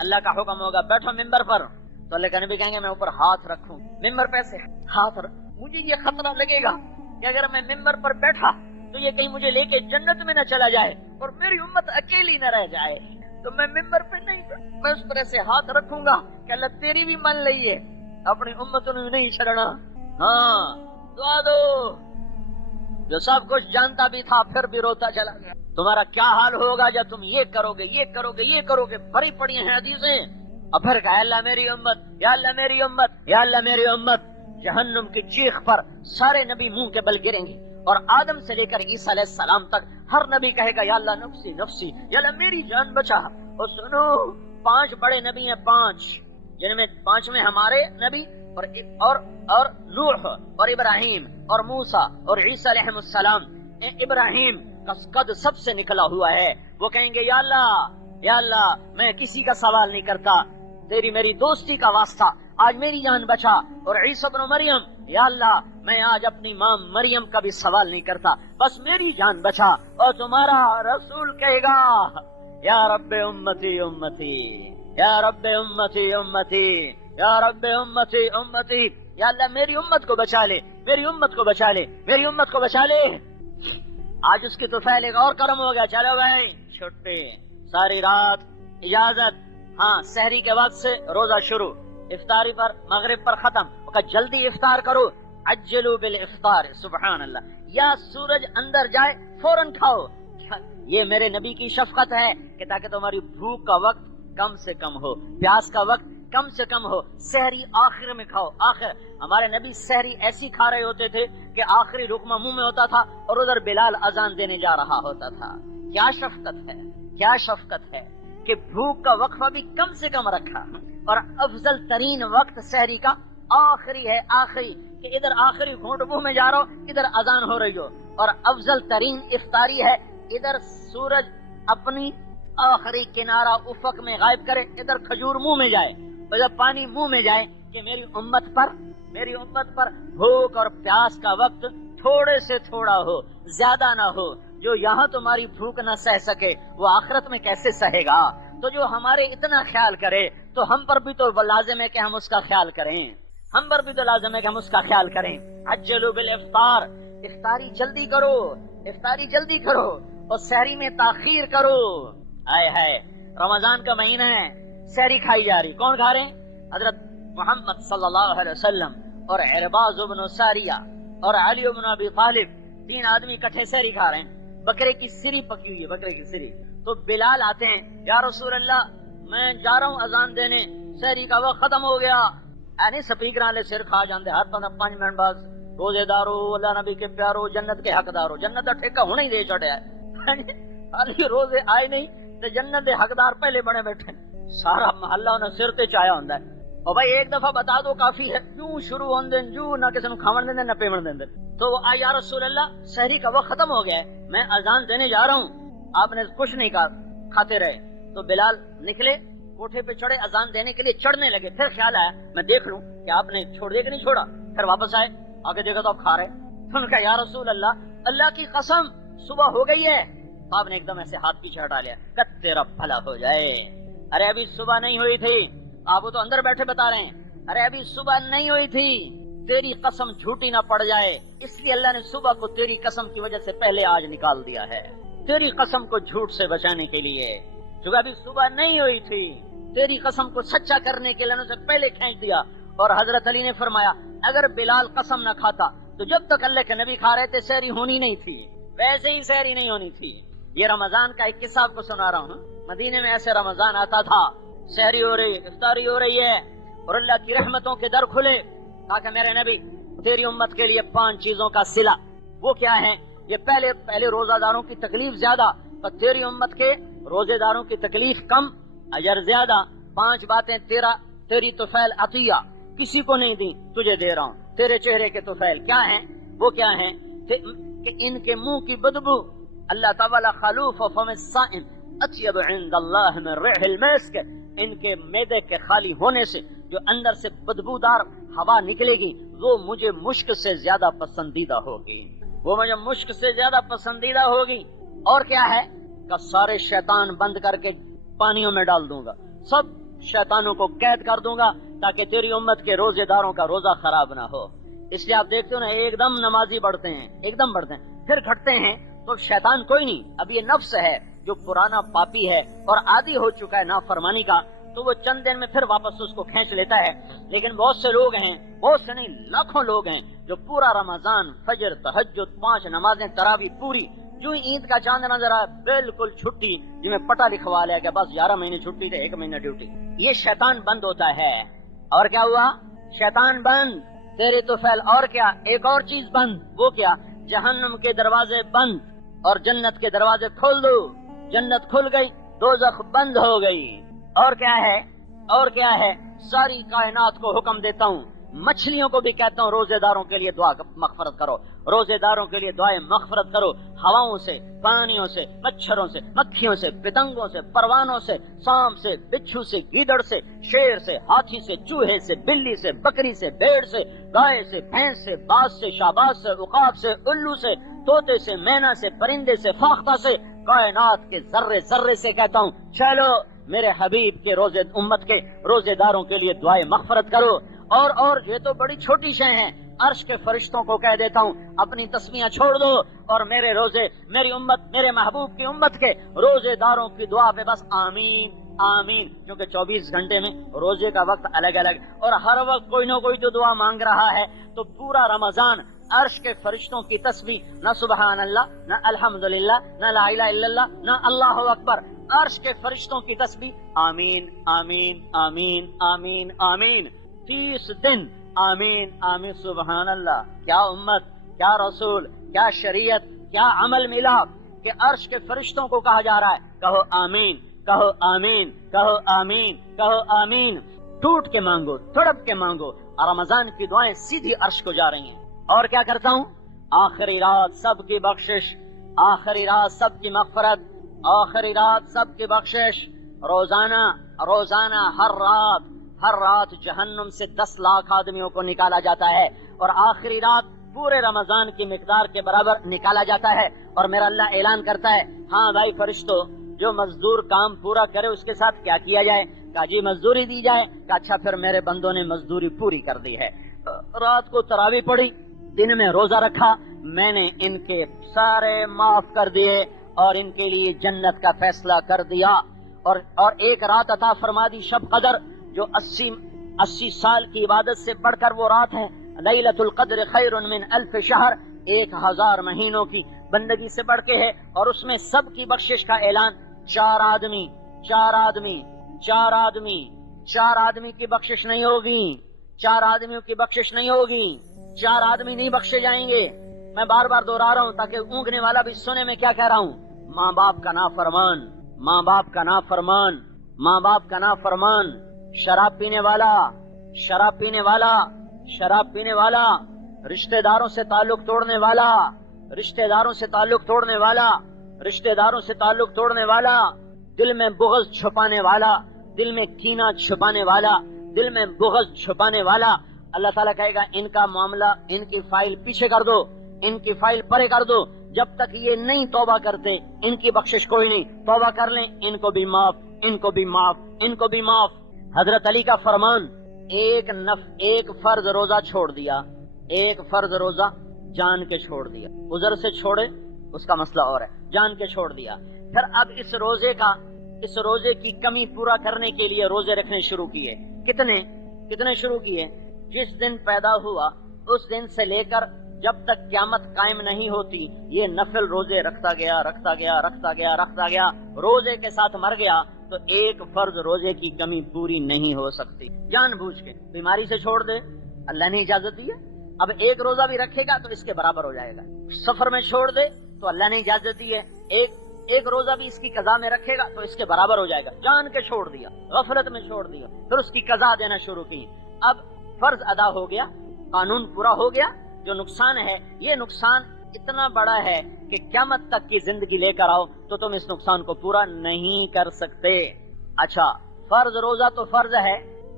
اللہ کا حکم ہوگا بیٹھو ممبر پر، تو اللہ کا نبی کہیں گے میں اوپر ہاتھ رکھوں. ممبر پہ سے ہاتھ مجھے یہ خطرہ لگے گا کہ اگر میں ممبر پر بیٹھا تو یہ کہیں مجھے لے کے جنت میں نہ چلا جائے اور میری امت اکیلی نہ رہ جائے. تو میں ممبر پہ نہیں، میں اس پر ایسے ہاتھ رکھوں گا کہ اللہ تیری بھی مان لئیے، اپنی امت نے نہیں چھڑنا. ہاں دعا دو. جو سب کچھ جانتا بھی تھا پھر بھی روتا چلا گیا. تمہارا کیا حال ہوگا جب تم یہ کرو گے یہ کرو گے یہ کرو گے. بھری پڑی ہیں حدیثیں. اب پھر کہا اللہ میری امت یا اللہ میری امت یا اللہ میری امت. جہنم کی چیخ پر سارے نبی منہ کے بل گریں گے اور آدم سے لے کر عیسیٰ علیہ السلام تک ہر نبی کہے گا یا اللہ نفسی نفسی یا اللہ میری جان بچا. اور سنو 5 بڑے نبی ہیں 5 جن میں 5 میں ہمارے نبی اور نوح اور ابراہیم اور موسیٰ اور عیسیٰ علیہ السلام. ابراہیم کا قد سب سے نکلا ہوا ہے. وہ کہیں گے یا اللہ میں کسی کا سوال نہیں کرتا, تیری میری دوستی کا واسطہ آج میری جان بچا. اور عیسیٰ ابن مریم یا اللہ میں آج اپنی ماں مریم کا بھی سوال نہیں کرتا, بس میری جان بچا. اور تمہارا رسول کہے گا یا رب امتی امتی یا رب امتی امتی یا رب امتی امتی. یا اللہ میری امت کو بچا لے میری امت کو بچا لے میری امت کو بچا لے. آج اس کی تو پھیلے گا اور کرم ہو گیا. چلو بھائی چھٹی ساری رات اجازت. ہاں سحری کے وقت سے روزہ شروع, افطاری پر مغرب پر ختم. جلدی افطار کرو. عجلوا بالافطار. سبحان اللہ. یا سورج اندر جائے فوراً کھاؤ. یہ میرے نبی کی شفقت ہے کہ تاکہ تمہاری بھوک کا وقت کم سے کم ہو, پیاس کا وقت کم سے کم ہو. سحری آخر میں کھاؤ. آخر ہمارے نبی سحری ایسی کھا رہے ہوتے تھے کہ آخری لقمہ منہ میں ہوتا تھا اور ادھر بلال اذان دینے جا رہا ہوتا تھا. کیا شفقت ہے, کیا شفقت ہے کہ بھوک کا وقفہ بھی کم سے کم رکھا. اور افضل ترین وقت سحری کا آخری ہے, آخری کہ ادھر آخری گھونٹ منہ میں جا رہا ہو ادھر اذان ہو رہی ہو. اور افضل ترین افطاری ہے ادھر سورج اپنی آخری کنارہ افق میں غائب کرے, ادھر کھجور منہ میں جائے اور جب پانی منہ میں جائے کہ میری امت پر بھوک اور پیاس کا وقت تھوڑے سے تھوڑا ہو, زیادہ نہ ہو. جو یہاں تمہاری بھوک نہ سہ سکے وہ آخرت میں کیسے سہے گا. تو جو ہمارے اتنا خیال کرے تو ہم پر بھی تو لازم ہے کہ ہم اس کا خیال کریں. ہم پر بھی تو لازم ہے کہ ہم اس کا خیال کریں. عجلوا بالافطار. افطاری جلدی کرو, افطاری جلدی کرو اور سحری میں تاخیر کرو. آئے ہے رمضان کا مہینہ ہے, سحری کھائی جا رہی. کون کھا رہے ہیں؟ حضرت محمد صلی اللہ علیہ وسلم اور عرباض بن ساریہ اور علی بن ابی طالب, 3 آدمی اکٹھے سحری کھا رہے ہیں. بکرے کی سری پکی ہوئی ہے, بکرے کی سری. تو بلال آتے ہیں, یا رسول اللہ میں جا رہا ہوں اذان دینے, سحری کا وقت ختم ہو گیا. یعنی سپیکراں لے سر کھا جاندے ہر 5 منٹ بعد. روزے دارو اللہ نبی کے پیارو جنت کے حقدارو, جنت کا ٹھیکہ ہونا ہی دے چڑھیا ہے. خالی روزے آئے نہیں تو جنت دے حقدار پہلے بنے بیٹھے. سارا محلہ انہیں سر تے چایا ہوندا ہے. اور بھائی ایک دفعہ بتا دو کافی ہے, کیوں شروع ہوندے جو نہ کسی نو کھاون دیندے نہ پیمن دیندے. تو یا رسول اللہ سحری کا وقت ختم ہو گیا ہے, میں اذان دینے جا رہا ہوں. آپ نے کچھ نہیں کہا, کھاتے رہے. تو بلال نکلے, کوٹھے پہ چڑھے, اذان دینے کے لیے چڑھنے لگے. پھر خیال آیا میں دیکھ لوں کہ آپ نے چھوڑ دیا کہ نہیں چھوڑا. پھر واپس آئے, آگے دیکھا تو آپ کھا رہے. تو ان کا یا رسول اللہ کی قسم صبح ہو گئی ہے. آپ نے ایک دم ایسے ہاتھ پیچھے ہٹا لیا کہ تیرا بھلا ہو جائے. ارے ابھی صبح نہیں ہوئی تھی. آپ تو اندر بیٹھے بتا رہے ہیں ارے ابھی صبح نہیں ہوئی تھی, تیری قسم جھوٹی نہ پڑ جائے, اس لیے اللہ نے صبح کو تیری قسم کی وجہ سے پہلے آج نکال دیا ہے. تیری قسم کو جھوٹ سے بچانے کے لیے, جو ابھی صبح نہیں ہوئی تھی تیری قسم کو سچا کرنے کے لیے نے پہلے کھینچ دیا. اور حضرت علی نے فرمایا اگر بلال قسم نہ کھاتا تو جب تک اللہ کے نبی کھا رہے تھے سحری ہونی نہیں تھی, ویسے ہی سحری نہیں ہونی تھی. یہ رمضان کا ایک قصہ آپ کو سنا رہا ہوں. مدینے میں ایسے رمضان آتا تھا, سحری ہو رہی, افطاری ہو رہی ہے اور اللہ کی رحمتوں کے در کھلے تاکہ میرے نبی تیری امت کے لیے 5 چیزوں کا صلہ. وہ کیا ہے؟ یہ پہلے روزہ داروں کی تکلیف زیادہ اور تیری امت کے روزے داروں کی تکلیف کم, اجر زیادہ. 5 باتیں تیری طفیل عطیہ کسی کو نہیں دی, تجھے دے رہا ہوں. تیرے چہرے کے طفیل کیا ہیں؟ وہ کیا ہیں کہ ان کے منہ کی بدبو اللہ تعالی خلوف فم الصائم اطیب عند اللہ من ریح المسک. ان کے معدے کے خالی ہونے سے جو اندر سے بدبودار ہوا نکلے گی وہ مجھے مشک سے زیادہ پسندیدہ ہوگی, وہ مجھے مشک سے زیادہ پسندیدہ ہوگی. اور کیا ہے کہ سارے شیطان بند کر کے پانیوں میں ڈال دوں گا, سب شیطانوں کو قید کر دوں گا تاکہ تیری امت کے روزے داروں کا روزہ خراب نہ ہو. اس لیے آپ دیکھتے ہو نا ایک دم نمازی بڑھتے ہیں, ایک دم بڑھتے ہیں, پھر گھٹتے ہیں. تو شیطان کوئی نہیں, اب یہ نفس ہے جو پرانا پاپی ہے اور عادی ہو چکا ہے نافرمانی کا, تو وہ چند دن میں پھر واپس اس کو کھینچ لیتا ہے. لیکن بہت سے لوگ ہیں، بہت سے نہیں لاکھوں لوگ ہیں جو پورا رمضان فجر تہجد 5 نمازیں تراویح پوری، جو عید کا چاند نظر آئے بالکل چھٹی، جی میں پٹا لکھوا لیا کہ بس 11 مہینے چھٹی تھے 1 مہینہ ڈیوٹی. یہ شیطان بند ہوتا ہے. اور کیا ہوا؟ شیطان بند، تیرے تو فعل. اور کیا؟ ایک اور چیز بند. وہ کیا؟ جہنم کے دروازے بند اور جنت کے دروازے کھول دو. جنت کھل گئی، دوزخ بند ہو گئی. اور کیا ہے؟ اور کیا ہے؟ ساری کائنات کو حکم دیتا ہوں، مچھلیوں کو بھی کہتا ہوں روزے داروں کے لیے دعا مغفرت کرو، روزے داروں کے لیے دعائیں مغفرت کرو. ہواؤں سے، پانیوں سے، مچھروں سے، مکھیوں سے، پتنگوں سے، پروانوں سے، سانپ سے، بچھو سے، گیدڑ سے، شیر سے، ہاتھی سے، چوہے سے، بلی سے، بکری سے، بھیڑ سے، گائے سے، بھینس سے، باز سے، شہباز سے، عقاب سے، الو سے، طوطے سے، مینا سے، پرندے سے، فاختہ سے، کائنات کے ذرے ذرے سے کہتا ہوں چلو میرے حبیب کے روزے، امت کے روزے داروں کے لیے دعائیں مغفرت کرو. اور یہ تو بڑی چھوٹی شے ہیں. عرش کے فرشتوں کو کہہ دیتا ہوں اپنی تسمیاں چھوڑ دو اور میرے روزے، میری امت، میرے محبوب کی امت کے روزے داروں کی دعا پہ بس آمین آمین. کیونکہ 24 گھنٹے میں روزے کا وقت الگ الگ اور ہر وقت کوئی نہ کوئی تو دعا مانگ رہا ہے. تو پورا رمضان عرش کے فرشتوں کی تسبیح، نہ سبحان اللہ، نہ الحمدللہ، نہ لا الہ الا اللہ، نہ اللہ اکبر. عرش کے فرشتوں کی تسبیح آمین آمین آمین آمین آمین. 30 دن آمین آمین. سبحان اللہ. کیا امت، کیا رسول، کیا شریعت، کیا عمل ملا کہ عرش کے فرشتوں کو کہا جا رہا ہے کہو آمین، کہو آمین، کہو آمین، کہو آمین. ٹوٹ کے مانگو، تڑپ کے مانگو. رمضان کی دعائیں سیدھی عرش کو جا رہی ہیں. اور کیا کرتا ہوں؟ آخری رات سب کی بخشش، آخری رات سب کی مغفرت، آخری رات سب کی بخشش. روزانہ ہر رات جہنم سے 10 لاکھ آدمیوں کو نکالا جاتا ہے اور آخری رات پورے رمضان کی مقدار کے برابر نکالا جاتا ہے. اور میرا اللہ اعلان کرتا ہے ہاں بھائی فرشتو، جو مزدور کام پورا کرے اس کے ساتھ کیا کیا جائے؟ کہا جی مزدوری دی جائے. کہا اچھا پھر میرے بندوں نے مزدوری پوری کر دی ہے. رات کو تراویح پڑھی، دن میں روزہ رکھا، میں نے ان کے سارے معاف کر دیے اور ان کے لیے جنت کا فیصلہ کر دیا. اور ایک رات عطا فرما دی شب قدر، جو 80 سال کی عبادت سے بڑھ کر وہ رات ہے. لیلۃ القدر خیر من 1000 شہر، 1000 مہینوں کی بندگی سے بڑھ کے ہے. اور اس میں سب کی بخشش کا اعلان. 4 آدمی کی بخشش نہیں ہوگی، 4 آدمیوں کی بخشش نہیں ہوگی، 4 آدمی نہیں بخشے جائیں گے. میں بار بار دوہرا رہا ہوں تاکہ اونگنے والا بھی سنے میں کیا کہہ رہا ہوں. ماں باپ کا نافرمان، ماں باپ کا نافرمان، ماں باپ کا نافرمان، شراب پینے والا، شراب پینے والا، شراب پینے والا، رشتہ داروں سے تعلق توڑنے والا، رشتہ داروں سے تعلق توڑنے والا، رشتہ داروں سے تعلق توڑنے والا، دل میں بغض چھپانے والا، دل میں کینہ چھپانے والا، دل میں بغض چھپانے والا. اللہ تعالیٰ کہے گا ان کا معاملہ، ان کی فائل پیچھے کر دو، ان کی فائل پرے کر دو. جب تک یہ نہیں توبہ کرتے ان کی بخشش کوئی نہیں. توبہ کر لیں ان کو بھی معاف، ان کو بھی معاف، ان کو بھی معاف. حضرت علی کا فرمان، ایک فرض روزہ چھوڑ دیا، ایک فرض روزہ جان کے چھوڑ دیا. عذر سے چھوڑے اس کا مسئلہ اور ہے، جان کے چھوڑ دیا. پھر اب اس روزے کی کمی پورا کرنے کے لیے روزے رکھنے شروع کیے. کتنے شروع کیے؟ جس دن پیدا ہوا اس دن سے لے کر جب تک قیامت قائم نہیں ہوتی یہ نفل روزے رکھتا گیا. روزے کے ساتھ مر گیا تو ایک فرض روزے کی کمی پوری نہیں ہو سکتی. جان بوجھ کے بیماری سے چھوڑ دے، اللہ نے اجازت دی ہے. اب ایک روزہ بھی رکھے گا تو اس کے برابر ہو جائے گا. سفر میں چھوڑ دے تو اللہ نے اجازت دی ہے، ایک روزہ بھی اس کی قضا میں رکھے گا تو اس کے برابر ہو جائے گا. جان کے چھوڑ دیا، غفلت میں چھوڑ دیا، پھر اس کی قضا دینا شروع کی. اب فرض ادا ہو گیا، قانون پورا ہو گیا. جو نقصان ہے یہ نقصان اتنا بڑا ہے کہ قیامت تک کی زندگی لے کر آؤ تو تم اس نقصان کو پورا نہیں کر سکتے. اچھا فرض روزہ تو فرض ہے،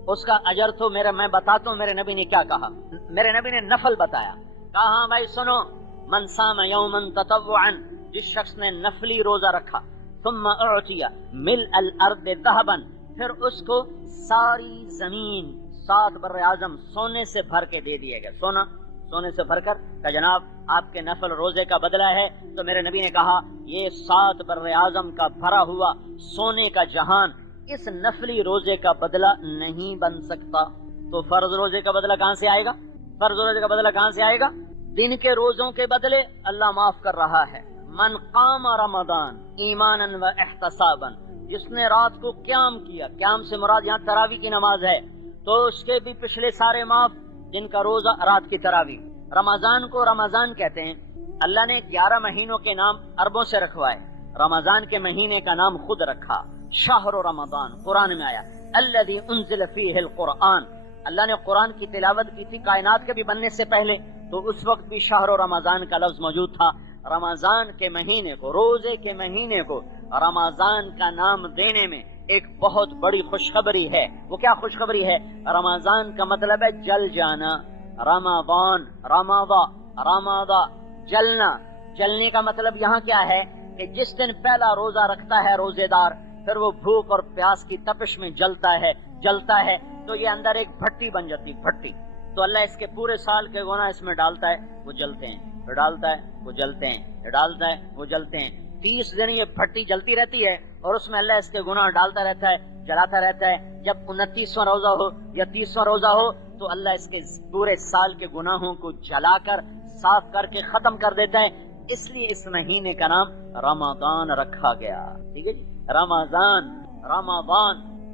اس کا اجر تو میں بتاتا ہوں میرے نبی نے کیا کہا. میرے نبی نے نفل بتایا. کہا ہاں بھائی سنو، من صام یوما تطوعا، جس شخص نے نفلی روزہ رکھا، ثم اعطی ملء الارض ذهبا، پھر اس کو ساری زمین 7 بر اعظم سونے سے بھر کے دے دیے گئے. سونے سے بھر کر کہ جناب آپ کے نفل روزے کا بدلہ ہے. تو میرے نبی نے کہا یہ 7 بر اعظم کا بھرا ہوا سونے کا جہان اس نفلی روزے کا بدلہ نہیں بن سکتا، تو فرض روزے کا بدلہ کہاں سے آئے گا؟ فرض روزے کا بدلہ کہاں سے آئے گا؟ دن کے روزوں کے بدلے اللہ معاف کر رہا ہے۔ من قام رمضان ایمانا و احتسابا، جس نے رات کو قیام کیا، قیام سے مراد یہاں تراویح کی نماز ہے، تو اس کے بھی پچھلے سارے معاف، جن کا روزہ رات کی تراویح۔ رمضان کو رمضان کہتے ہیں، اللہ نے 11 مہینوں کے نام عربوں سے رکھوائے، رمضان کے مہینے کا نام خود رکھا، شہر رمضان قرآن میں آیا، الذی انزل فیہ القرآن، اللہ نے قرآن کی تلاوت کی تھی کائنات کے بھی بننے سے پہلے، تو اس وقت بھی شہر رمضان کا لفظ موجود تھا۔ رمضان کے مہینے کو، روزے کے مہینے کو رمضان کا نام دینے میں ایک بہت بڑی خوشخبری ہے۔ وہ کیا خوشخبری ہے؟ رمضان کا مطلب ہے جل جانا، رمضان، رمضا، جلنا۔ جلنے کا مطلب یہاں کیا ہے کہ جس دن پہلا روزہ رکھتا ہے روزے دار، پھر وہ بھوک اور پیاس کی تپش میں جلتا ہے تو یہ اندر ایک بھٹی بن جاتی، بھٹی، تو اللہ اس کے پورے سال کے گناہ اس میں ڈالتا ہے، وہ جلتے ہیں، پھر ڈالتا ہے وہ جلتے ہیں، پھر ڈالتا ہے وہ جلتے ہیں۔ 30 دن یہ بھٹی جلتی رہتی ہے اور اس میں اللہ اس کے گناہ ڈالتا رہتا ہے، جلاتا رہتا ہے۔ جب 29واں روزہ ہو یا 30واں روزہ ہو تو اللہ اس کے پورے سال کے گناہوں کو جلا کر، صاف کر کے ختم کر دیتا ہے۔ اس لیے اس مہینے کا نام رمضان رکھا گیا، ٹھیک ہے جی، رمضان،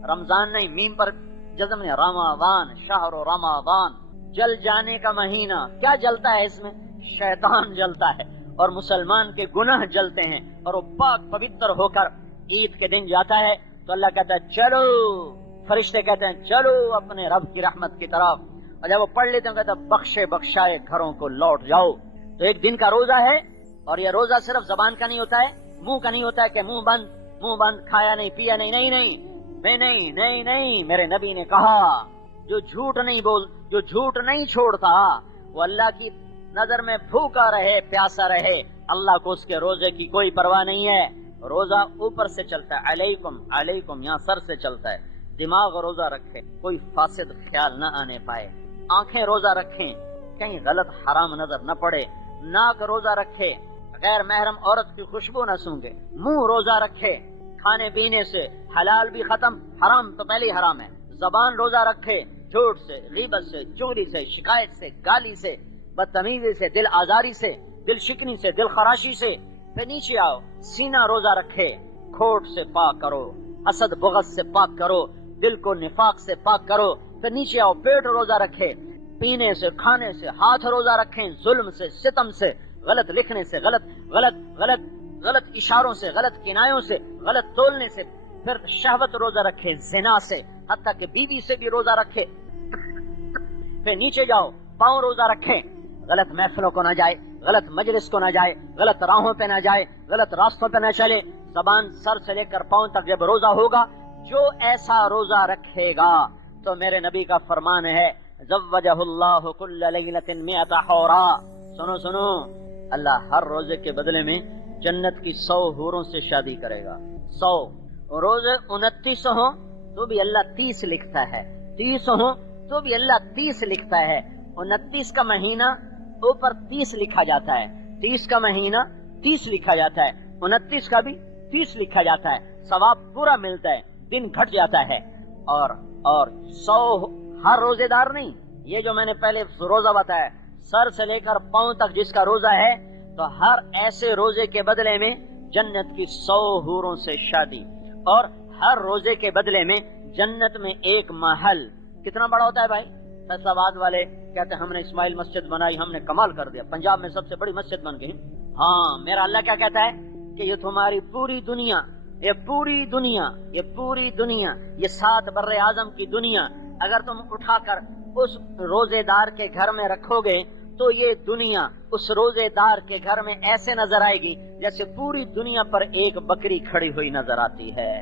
رمضان نہیں، میم پر جزم نہیں، رمضان، شہر رمضان، جل جانے کا مہینہ۔ کیا جلتا ہے اس میں؟ شیطان جلتا ہے اور مسلمان کے گناہ جلتے ہیں، اور وہ پاک پوتر ہو کر عید کے دن جاتا ہے تو اللہ کہتا ہے چلو، فرشتے کہتے ہیں چلو اپنے رب کی رحمت کی طرف، اور جب وہ پڑھ لیتے ہیں کہتا ہے بخشے بخشائے گھروں کو لوٹ جاؤ۔ تو ایک دن کا روزہ ہے، اور یہ روزہ صرف زبان کا نہیں ہوتا ہے، منہ کا نہیں ہوتا ہے کہ منہ بند، کھایا نہیں پیا نہیں، نہیں، میرے نبی نے کہا جو جھوٹ نہیں چھوڑتا وہ اللہ کی نظر میں بھوکا رہے، پیاسا رہے، اللہ کو اس کے روزے کی کوئی پرواہ نہیں ہے۔ روزہ اوپر سے چلتا ہے، علیکم یہاں سر سے چلتا ہے، دماغ روزہ رکھے، کوئی فاسد خیال نہ آنے پائے، آنکھیں روزہ رکھیں، کہیں غلط حرام نظر نہ پڑے، ناک روزہ رکھے، غیر محرم عورت کی خوشبو نہ سونگے، منہ روزہ رکھے، کھانے پینے سے حلال بھی ختم، حرام تو پہلے ہی حرام ہے، زبان روزہ رکھے، جھوٹ سے، غیبت سے، چغلی سے، شکایت سے، گالی سے، بدتمیزی سے، دل آزاری سے، دل شکنی سے، دل خراشی سے۔ پھر نیچے آؤ، سینہ روزہ رکھے، کھوٹ سے پاک کرو، حسد بغض سے پاک کرو، دل کو نفاق سے پاک کرو۔ پھر نیچے آؤ، پیٹ روزہ رکھے، پینے سے، کھانے سے، ہاتھ روزہ رکھیں، ظلم سے، ستم سے، غلط لکھنے سے، غلط اشاروں سے، غلط کنایوں سے، غلط تولنے سے۔ پھر شہوت روزہ رکھے، زنا سے، حتیٰ کہ بیوی سے بھی روزہ رکھے۔ پھر نیچے جاؤ، پاؤں روزہ رکھیں، غلط محفلوں کو نہ جائے، غلط مجلس کو نہ جائے، غلط راہوں پہ نہ جائے، غلط راستوں پہ نہ چلے۔ زبان سر سے لے کر پاؤں تک جب روزہ ہوگا، جو ایسا روزہ رکھے گا تو میرے نبی کا فرمان ہے زوجہ اللہ کل لیلۃ 100 حورا، سنو، اللہ ہر روزے کے بدلے میں جنت کی 100 حوروں سے شادی کرے گا۔ 100 روزے 29 ہوں تو بھی اللہ 30 لکھتا ہے، 30 ہوں تو بھی اللہ 30 لکھتا ہے۔ 29 کا مہینہ اوپر 30 لکھا جاتا ہے، 30 کا مہینہ 30 لکھا جاتا ہے، 29 کا بھی 30 لکھا جاتا ہے، ثواب پورا ملتا ہے، دن گھٹ جاتا ہے۔ اور 100 ہر روزے دار نہیں، یہ جو میں نے پہلے روزہ بتایا سر سے لے کر پاؤں تک جس کا روزہ ہے، تو ہر ایسے روزے کے بدلے میں جنت کی 100 حوروں سے شادی، اور ہر روزے کے بدلے میں جنت میں ایک محل۔ کتنا بڑا ہوتا ہے بھائی؟ فیصل آباد والے کہتے ہیں ہم نے اسماعیل مسجد بنائی، ہم نے کمال کر دیا، پنجاب میں سب سے بڑی مسجد بن گئی۔ ہاں، میرا اللہ کیا کہتا ہے کہ یہ تمہاری پوری دنیا، یہ 7 بر اعظم کی دنیا اگر تم اٹھا کر اس روزے دار کے گھر میں رکھو گے تو یہ دنیا اس روزے دار کے گھر میں ایسے نظر آئے گی جیسے پوری دنیا پر ایک بکری کھڑی ہوئی نظر آتی ہے۔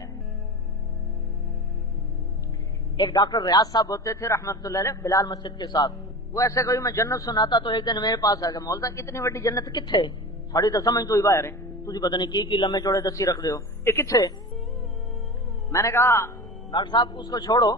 ایک ڈاکٹر ریاض صاحب ہوتے تھے رحمت اللہ علیہ بلال مسجد کے ساتھ، وہ ایسے کوئی میں جنت سناتا تو ایک دن میرے پاس آ گیا، مولتا کتنی بڑی جنت کتھے؟ تھوڑی تو سمجھ تو ہی باہر ہے، تجھے پتہ نہیں کی لمبے چوڑے دسی رکھ دے ہو، یہ کتھے؟ میں نے کہا ڈاکٹر صاحب اس کو چھوڑو،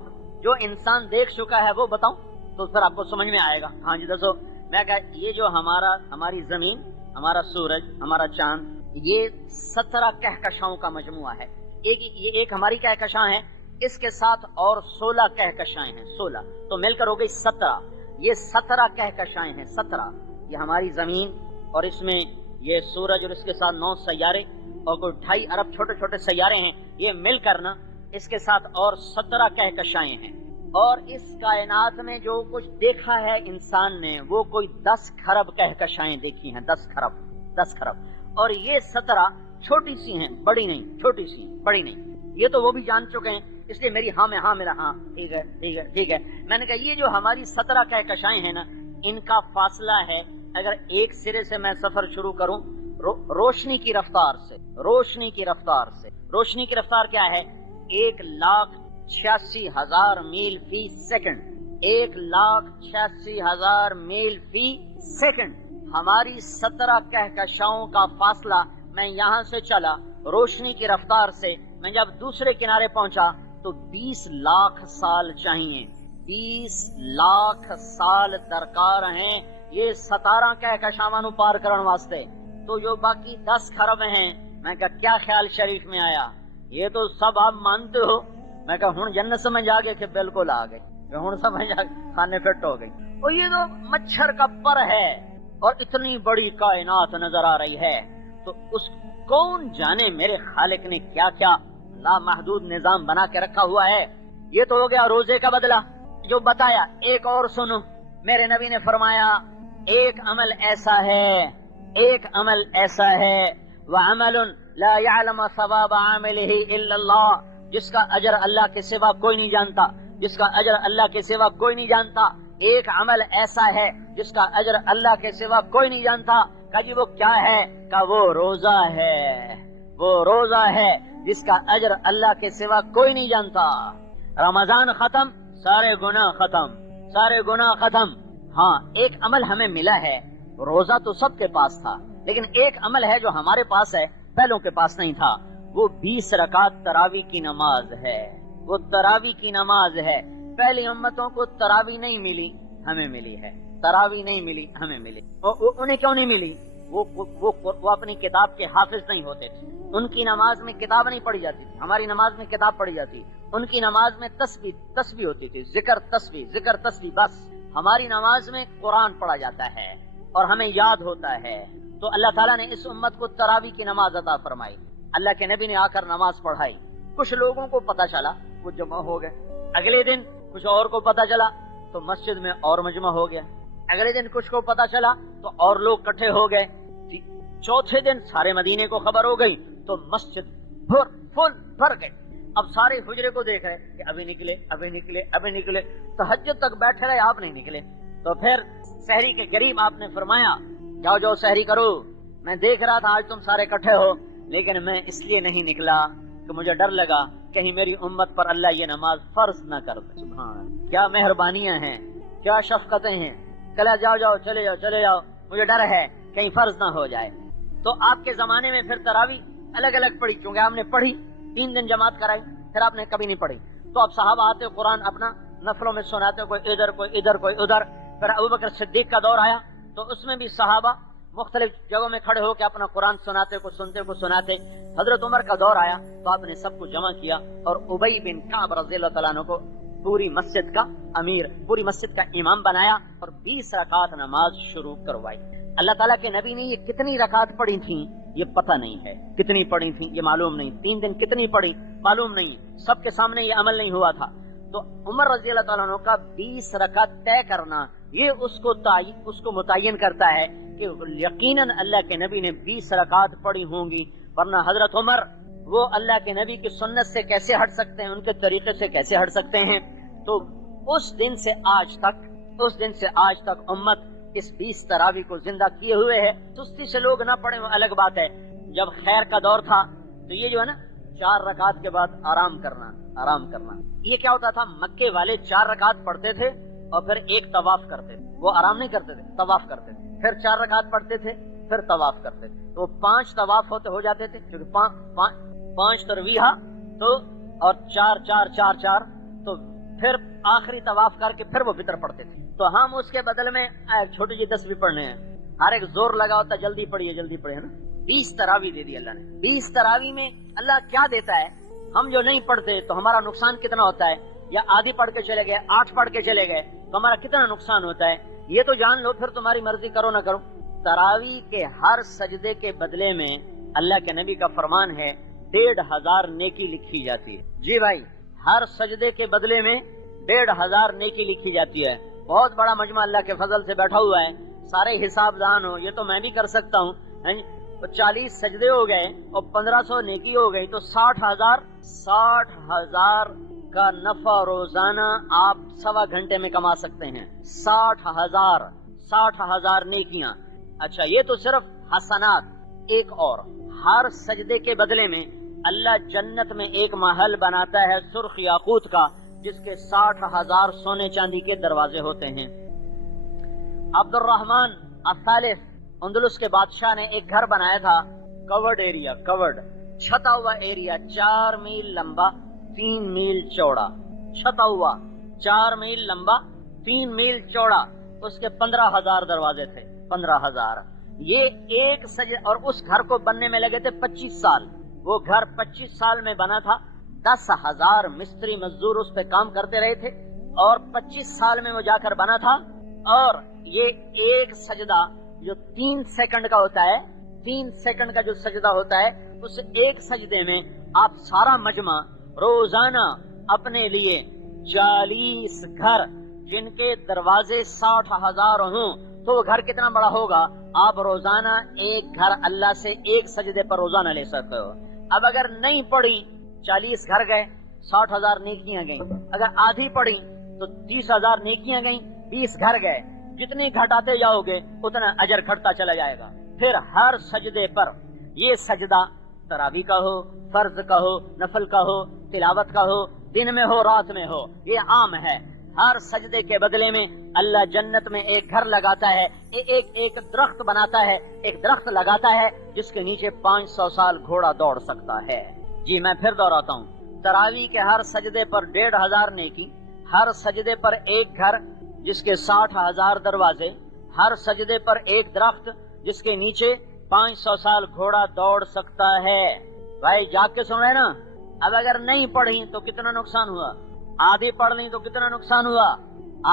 جو انسان دیکھ چکا ہے وہ بتاؤں تو پھر آپ کو سمجھ میں آئے گا۔ ہاں جی دسو۔ میں کہا یہ جو ہماری زمین، ہمارا سورج، ہمارا چاند، یہ 17 کہکشاؤں کا مجموعہ ہے۔ ایک ہماری کہکشاں ہے اس کے ساتھ اور 16 کہکشائیں ہیں، 16 تو مل کر ہو گئی 17. یہ 17 کہکشائیں ہیں، 17. یہ ہماری زمین اور اس میں یہ سورج اور اس کے ساتھ 9 سیارے اور کوئی 2.5 ارب چھوٹے چھوٹے سیارے ہیں. یہ مل کر نا اس کے ساتھ اور 17 کہکشائیں ہیں. اور اس کائنات میں جو کچھ دیکھا ہے انسان نے وہ کوئی 10 کھرب کہکشائیں دیکھی ہیں، 10 کھرب. اور یہ 17 چھوٹی سی ہیں، بڑی نہیں، چھوٹی سی بڑی نہیں. یہ تو وہ بھی جان چکے ہیں، اس لیے میری ہاں میں ہاں میرا ہاں. ٹھیک ہے ٹھیک ہے ٹھیک ہے. میں نے کہا یہ جو ہماری 17 کہکشائیں ہیں نا، ان کا فاصلہ ہے اگر ایک سرے سے میں سفر شروع کروں روشنی کی رفتار سے. روشنی کی رفتار کیا ہے؟ 1,86,000 میل فی سیکنڈ. 1,86,000 میل فی سیکنڈ. ہماری 17 کہکشاؤں کا فاصلہ. میں یہاں سے چلا روشنی کی رفتار سے، میں جب دوسرے کنارے پہنچا تو 20 لاکھ سال چاہیے. 20 لاکھ سال درکار ہیں یہ 17 کہکشاواں نو پار کرن واسطے. تو جو باقی 10 کھرب ہیں، میں کہا کیا خیال شریف میں آیا؟ یہ تو سب آپ مانتے ہو. میں کہا ہن جنت سمجھ آ گئے کہ بالکل آ گئے، ہن سمجھ آ کھانے فٹ ہو گئی. اور یہ تو مچھر کا پر ہے اور اتنی بڑی کائنات نظر آ رہی ہے. تو اس کون جانے میرے خالق نے کیا کیا لامحدود نظام بنا کے رکھا ہوا ہے. یہ تو ہو گیا روزے کا بدلہ جو بتایا. ایک اور سنو، میرے نبی نے فرمایا ایک عمل ایسا ہے وعمل لا يعلم ثواب عامله الا اللہ، جس کا اجر اللہ کے سوا کوئی نہیں جانتا. جس کا اجر اللہ کے سوا کوئی نہیں جانتا. ایک عمل ایسا ہے جس کا اجر اللہ کے سوا کوئی نہیں جانتا. کہا جی وہ کیا ہے؟ کہا وہ روزہ ہے. وہ روزہ ہے جس کا اجر اللہ کے سوا کوئی نہیں جانتا. رمضان ختم، سارے گناہ ختم. ہاں ایک عمل ہمیں ملا ہے. روزہ تو سب کے پاس تھا، لیکن ایک عمل ہے جو ہمارے پاس ہے، پہلوں کے پاس نہیں تھا. وہ 20 رکعت تراویح کی نماز ہے. وہ تراویح کی نماز ہے. پہلی امتوں کو تراویح نہیں ملی، ہمیں ملی ہے. تراویح نہیں ملی، ہمیں ملی. انہیں کیوں نہیں ملی؟ وہ اپنی کتاب کے حافظ نہیں ہوتے تھے. ان کی نماز میں کتاب نہیں پڑھی جاتی تھی. ہماری نماز میں کتاب پڑھی جاتی. ان کی نماز میں تسبیح ہوتی تھی، ذکر تسبیح بس. ہماری نماز میں قرآن پڑھا جاتا ہے اور ہمیں یاد ہوتا ہے. تو اللہ تعالیٰ نے اس امت کو تراویح کی نماز عطا فرمائی. اللہ کے نبی نے آ کر نماز پڑھائی. کچھ لوگوں کو پتا چلا وہ جمع ہو گئے. اگلے دن کچھ اور کو پتا چلا تو مسجد میں اور مجمع ہو گیا. اگلے دن کچھ کو پتا چلا تو اور لوگ اکٹھے ہو گئے. چوتھے دن سارے مدینے کو خبر ہو گئی تو مسجد فل بھر گئی. اب سارے حجرے کو دیکھ رہے کہ ابھی نکلے. تہجد تک بیٹھے رہے، آپ نہیں نکلے. تو پھر سحری کے قریب آپ نے فرمایا جاؤ سحری کرو. میں دیکھ رہا تھا آج تم سارے اکٹھے ہو، لیکن میں اس لیے نہیں نکلا کہ مجھے ڈر لگا کہیں میری امت پر اللہ یہ نماز فرض نہ کر دے. سبحان، کیا مہربانیاں ہیں، کیا شفقتیں ہیں. چلا جاؤ چلے جاؤ، مجھے ڈر ہے کہیں فرض نہ ہو جائے. تو آپ کے زمانے میں پھر تراویح الگ الگ پڑھی، چونکہ آپ نے پڑھی 3 دن جماعت کرائی، پھر آپ نے کبھی نہیں پڑھی. تو اب صحابہ آتے قرآن اپنا نفلوں میں سناتے، کوئی ادھر کوئی ادھر. پھر ابوبکر صدیق کا دور آیا تو اس میں بھی صحابہ مختلف جگہوں میں کھڑے ہو کے اپنا قرآن سناتے، کو سناتے. حضرت عمر کا دور آیا تو آپ نے سب کو جمع کیا اور ابی بن کعب رضی اللہ تعالیٰ عنہ کو پوری مسجد کا امیر، پوری مسجد کا امام بنایا اور 20 رکعت نماز شروع کروائی. اللہ تعالیٰ کے نبی نے یہ کتنی رکعت پڑھی تھیں یہ پتہ نہیں ہے، کتنی پڑھی تھیں یہ معلوم نہیں. 3 دن کتنی پڑھی معلوم نہیں. سب کے سامنے یہ عمل نہیں ہوا تھا. تو عمر رضی اللہ تعالیٰ عنہ کا 20 رکعت طے کرنا یہ اس کو متعین کرتا ہے کہ یقیناً اللہ کے نبی نے 20 رکعت پڑھی ہوں گی. ورنہ حضرت عمر وہ اللہ کے نبی کی سنت سے کیسے ہٹ سکتے ہیں، ان کے طریقے سے کیسے ہٹ سکتے ہیں. تو اس دن سے آج تک امت اس 20 تراویح کو زندہ کیے ہوئے ہے. سستی سے لوگ نہ پڑھیں وہ الگ بات ہے. جب خیر کا دور تھا تو یہ جو ہے نا 4 رکعت کے بعد آرام کرنا. یہ کیا ہوتا تھا؟ مکے والے 4 رکعت پڑھتے تھے اور پھر ایک طواف کرتے تھے. وہ آرام نہیں کرتے تھے، طواف کرتے تھے. پھر 4 رکعت پڑھتے تھے، پھر طواف کرتے تھے. تو 5 طواف ہو جاتے تھے، کیونکہ 5 ترویحہ تو اور 4 تو پھر آخری طواف کر کے پھر وہ وتر پڑھتے تھے. تو ہم اس کے بدل میں ایک چھوٹی جی تسبیح پڑھنے ہیں. ہر ایک زور لگا ہوتا جلدی پڑھیے نا. 20 تراویح دے دی اللہ نے. 20 تراویح میں اللہ کیا دیتا ہے؟ ہم جو نہیں پڑھتے تو ہمارا نقصان کتنا ہوتا ہے، یا آدھی پڑھ کے چلے گئے، 8 پڑھ کے چلے گئے تو ہمارا کتنا نقصان ہوتا ہے، یہ تو جان لو، پھر تمہاری مرضی کرو نہ کرو۔ تراویح کے ہر سجدے کے بدلے میں اللہ کے نبی کا فرمان ہے 1500 نیکی لکھی جاتی ہے۔ جی بھائی، ہر سجدے کے بدلے میں 1500 نیکی لکھی جاتی ہے۔ بہت بڑا مجمع اللہ کے فضل سے بیٹھا ہوا ہے، سارے حساب دان ہو، یہ تو میں بھی کر سکتا ہوں، 40 سجدے ہو گئے اور 1500 نیکی ہو گئی تو 60,000 کا نفع روزانہ آپ 1.25 گھنٹے میں کما سکتے ہیں۔ 60,000 نیکیاں۔ اچھا، یہ تو صرف حسنات۔ ایک اور، ہر سجدے کے بدلے میں اللہ جنت میں ایک محل بناتا ہے سرخ یاقوت کا، جس کے 60,000 سونے چاندی کے دروازے ہوتے ہیں۔ عبد الرحمن الثالث اندلس کے بادشاہ نے ایک گھر بنایا تھا، کورڈ ایریا، چھتا ہوا ایریا، 4 میل لمبا 3 میل چوڑا، چھتا ہوا 4 میل لمبا 3 میل چوڑا، اس کے 15,000 دروازے تھے، 15,000۔ یہ ایک سجدے، اور اس گھر کو بننے میں لگے تھے 25 سال۔ وہ گھر 25 سال میں بنا تھا، 10,000 مستری مزدور اس پہ کام کرتے رہے تھے، اور 25 سال میں وہ جا کر بنا تھا۔ اور یہ ایک سجدہ جو 3 سیکنڈ کا ہوتا ہے، 3 سیکنڈ کا جو سجدہ ہوتا ہے، اس ایک سجدے میں آپ سارا مجمع روزانہ اپنے لیے 40 گھر جن کے دروازے 60,000 ہوں تو وہ گھر کتنا بڑا ہوگا، آپ روزانہ ایک گھر اللہ سے ایک سجدے پر روزانہ لے سکتے ہو۔ اب اگر نہیں پڑھی 40 گھر گئے، 60,000 نیکیاں گئیں۔ اگر آدھی پڑھی تو 30,000 نیکیاں گئیں، 20 گھر گئے۔ جتنی گھٹاتے جاؤ گے اتنا اجر گھٹتا چلا جائے گا۔ پھر ہر سجدے پر، یہ سجدہ تراویح کا ہو، فرض کا ہو، نفل کا ہو، تلاوت کا ہو، دن میں ہو رات میں ہو، یہ عام ہے، ہر سجدے کے بدلے میں اللہ جنت میں ایک گھر لگاتا ہے، ایک درخت بناتا ہے، ایک درخت لگاتا ہے جس کے نیچے 500 سال گھوڑا دوڑ سکتا ہے۔ جی میں پھر دوہراتا ہوں، تراویح کے ہر سجدے پر 1500 نیکی، ہر سجدے پر ایک گھر جس کے 60,000 دروازے، ہر سجدے پر ایک درخت جس کے نیچے 500 سال گھوڑا دوڑ سکتا ہے۔ بھائی جاگ کے سن رہے نا؟ اب اگر نہیں پڑھی تو کتنا نقصان ہوا، آدھی پڑھ لی تو کتنا نقصان ہوا،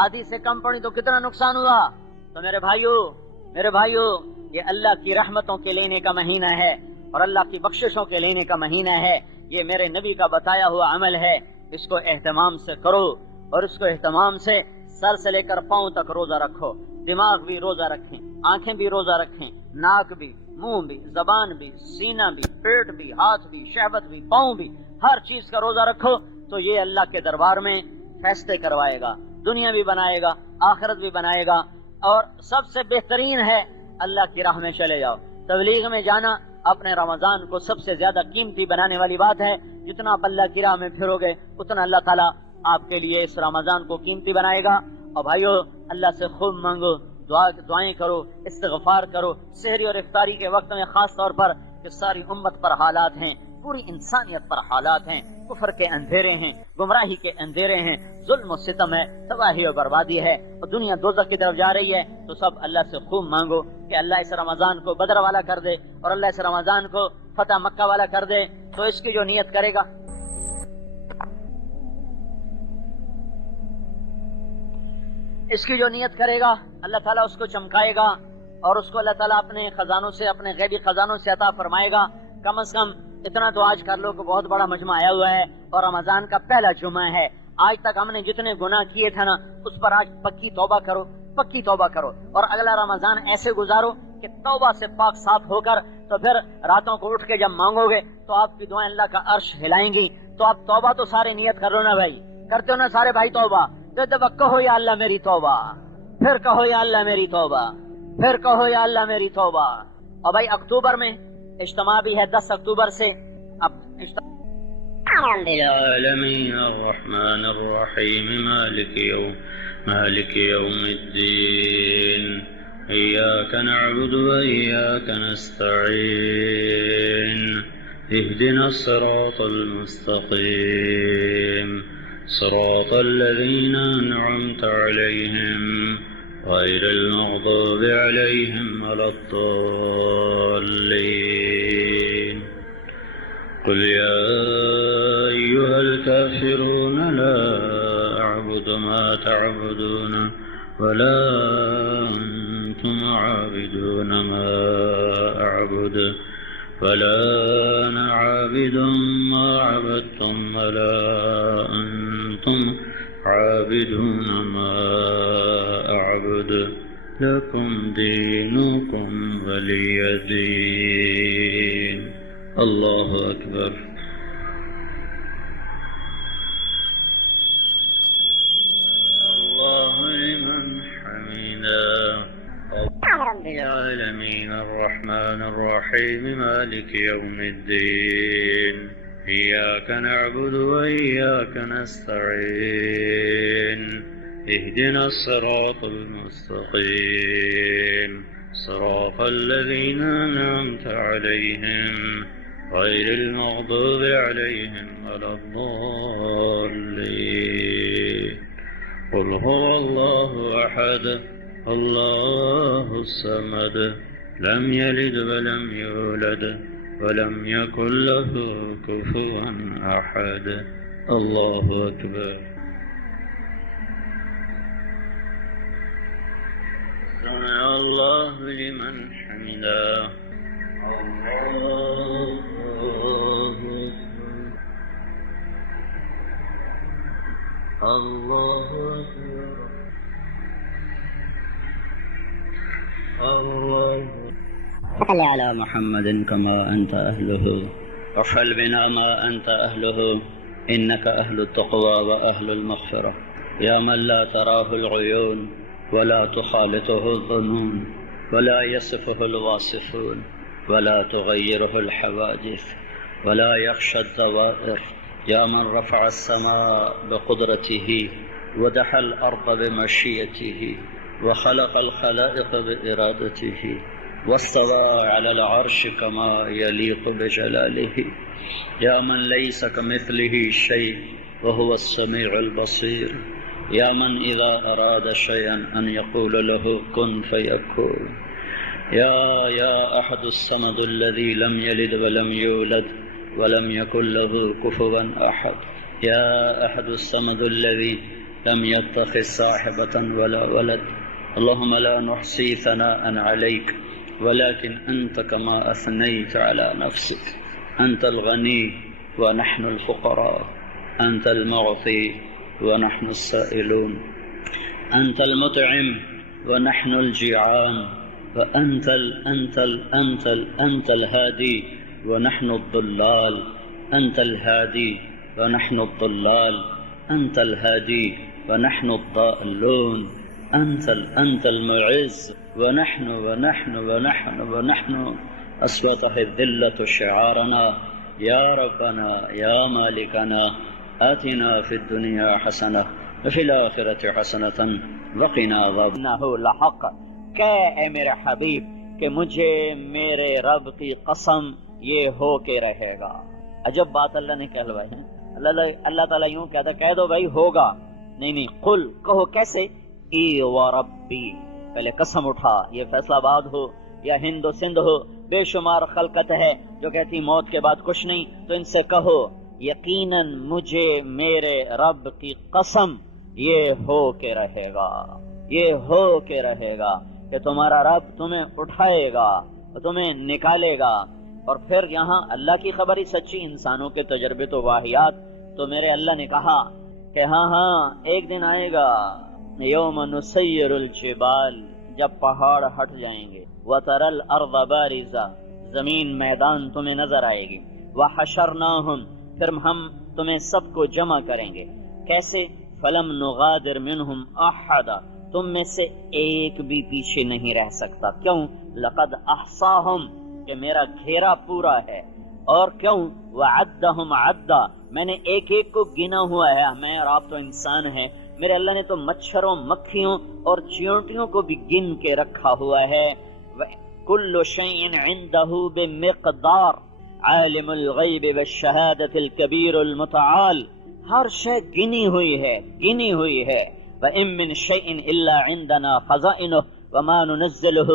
آدھی سے کم پڑھی تو کتنا نقصان ہوا۔ تو میرے بھائیو، یہ اللہ کی رحمتوں کے لینے کا مہینہ ہے اور اللہ کی بخششوں کے لینے کا مہینہ ہے۔ یہ میرے نبی کا بتایا ہوا عمل ہے، اس کو اہتمام سے کرو، اور اس کو اہتمام سے سر سے لے کر پاؤں تک روزہ رکھو، دماغ بھی روزہ رکھیں، آنکھیں بھی روزہ رکھیں، ناک بھی، منہ بھی، زبان بھی، سینہ بھی، پیٹ بھی، ہاتھ بھی، شہوت بھی، پاؤں بھی، ہر چیز کا روزہ رکھو تو یہ اللہ کے دربار میں فیصلے کروائے گا، دنیا بھی بنائے گا، آخرت بھی بنائے گا۔ اور سب سے بہترین ہے اللہ کی راہ میں چلے جاؤ۔ تبلیغ میں جانا اپنے رمضان کو سب سے زیادہ قیمتی بنانے والی بات ہے۔ جتنا آپ اللہ کی راہ میں پھرو گے اتنا اللہ تعالیٰ آپ کے لیے اس رمضان کو قیمتی بنائے گا۔ اور بھائیو، اللہ سے خوب مانگو، دعائیں کرو، استغفار کرو، سحری اور افطاری کے وقت میں خاص طور پر کہ ساری امت پر حالات ہیں، پوری انسانیت پر حالات ہیں، کفر کے اندھیرے ہیں، گمراہی کے اندھیرے ہیں، ظلم و ستم ہے، تباہی و بربادی ہے، اور دنیا دوزخ کی طرف جا رہی ہے۔ تو سب اللہ سے خوب مانگو کہ اللہ اس رمضان کو بدر والا کر دے، اور اللہ اس رمضان کو فتح مکہ والا کر دے۔ تو اس کی جو نیت کرے گا، اللہ تعالیٰ اس کو چمکائے گا، اور اس کو اللہ تعالیٰ اپنے خزانوں سے، اپنے غیبی خزانوں سے عطا فرمائے گا۔ کم از کم اتنا تو آج کر لو کہ بہت بڑا مجمع آیا ہوا ہے اور رمضان کا پہلا جمعہ ہے۔ آج تک ہم نے جتنے گناہ کیے تھے نا، اس پر آج پکی توبہ کرو، اور اگلا رمضان ایسے گزارو کہ توبہ سے پاک صاف ہو کر، تو پھر راتوں کو اٹھ کے جب مانگو گے تو آپ کی دعائیں اللہ کا عرش ہلائیں گی۔ تو آپ توبہ تو سارے نیت کر لو نا بھائی، کرتے ہو نا سارے بھائی توبہ؟ تو کہو یا اللہ میری توبہ، پھر کہو یا اللہ میری توبہ، پھر کہو یا اللہ میری توبہ۔ اور بھائی اکتوبر میں اجتماع بھی ہے، 10 اکتوبر سے اب العالمين الرحمن الرحيم مالك يوم الدين إياك نعبد وإياك نستعين اهدنا الصراط المستقيم صراط الذين أنعمت عليهم غير المغضوب عليهم ولا الضالين قل يا أيها الكافرون لا أعبد ما تعبدون ولا أنتم عابدون ما أعبد ولا أنا عابد ما عبدتم ولا أنتم عابدون ما أعبد لكم دينكم ولي دين. الله أكبر. الله لمن حمده. رب العالمين الرحمن الرحيم مالك يوم الدين إياك نعبد وإياك نستعين اهدنا الصراط المستقيم صراط الذين أنعمت عليهم غير المغضوب عليهم ولا الضالين. قل هو الله أحد الله الصمد لم يلد ولم يولد ولم يكن له كفوا أحد. الله أكبر. سمع الله لمن حمده. الله أكبر. الله أكبر. الله. صل على محمد كما أنت أهله وافعل بنا ما أنت أهله إنك أهل التقوى وأهل المغفرة يا من لا تراه العيون ولا تخالطه الظنون ولا يصفه الواصفون ولا تغيره الحوادث ولا يخشى الدوائر يا من رفع السماء بقدرته ودحى الأرض بمشيئته وخلق الخلائق بإرادته واستوى على العرش كما يليق بجلاله يا من ليس كمثله شيء وهو السميع البصير يا من إذا أراد شيئا أن يقول له كن فيكون يا أحد الصمد الذي لم يلد ولم يولد ولم يكن له كفوا أحد يا أحد الصمد الذي لم يتخذ صاحبة ولا ولد اللهم لا نحصي ثناء عليك ولكن أنت كما أثنيت على نفسك أنت الغني ونحن الفقراء أنت المعطي ونحن السائلون أنت المطعم ونحن الجيعان وأنت أنت الهادي ونحن الضلال أنت الهادي ونحن الضلال أنت الهادي ونحن الضالون أنت المعز ونحن أصوته الذلة شعارنا يا ربنا يا مالكنا آتنا في الدنيا حسنة وفي الآخرة حسنة وقنا عذاب إنه لحق کہ اے میرے حبیب کہ مجھے میرے رب کی قسم یہ ہو کے رہے گا. عجب بات اللہ نے کہلوائی ہے. اللہ تعالیٰ یوں کہتا کہہ دو بھائی ہوگا. نہیں قل کہو کیسے ای وربی پہلے قسم اٹھا. یہ فیصلہ آباد ہو یا ہند و سندھ ہو بے شمار خلقت ہے جو کہتی موت کے بعد کچھ نہیں. تو ان سے کہو یقیناً مجھے میرے رب کی قسم یہ ہو کے رہے گا کہ تمہارا رب تمہیں اٹھائے گا تمہیں نکالے گا. اور پھر یہاں اللہ کی خبر ہی سچی انسانوں کے تجربے تو واحیات. تو میرے اللہ نے کہا کہ ہاں ایک دن آئے گا یوم نسیر الجبال جب پہاڑ ہٹ جائیں گے وتری الارض بارزہ زمین میدان تمہیں نظر آئے گی وحشرناہم پھر ہم تمہیں سب کو جمع کریں گے. کیسے فلم نغادر منہم احدا تم میں سے ایک بھی پیچھے نہیں رہ سکتا. کیوں؟ لقد احصاہم کہ میرا گھیرا پورا ہے. اور کیوں؟ وعدہم عدا میں نے ایک ایک کو گنا ہوا ہے. میں اور آپ تو انسان ہیں. میرے اللہ نے تو مچھروں مکھیوں اور چیونٹیوں کو بھی گن کے رکھا ہوا ہے. کل شیء عندہ بمقدار عالم الغیب والشہادۃ الکبیر المتعال. ہر شے گنی ہوئی ہے. وَإِن مِّن شَيْءٍ إِلَّا عِندَنَا خَزَائِنُهُ وَمَا نُنَزِّلُهُ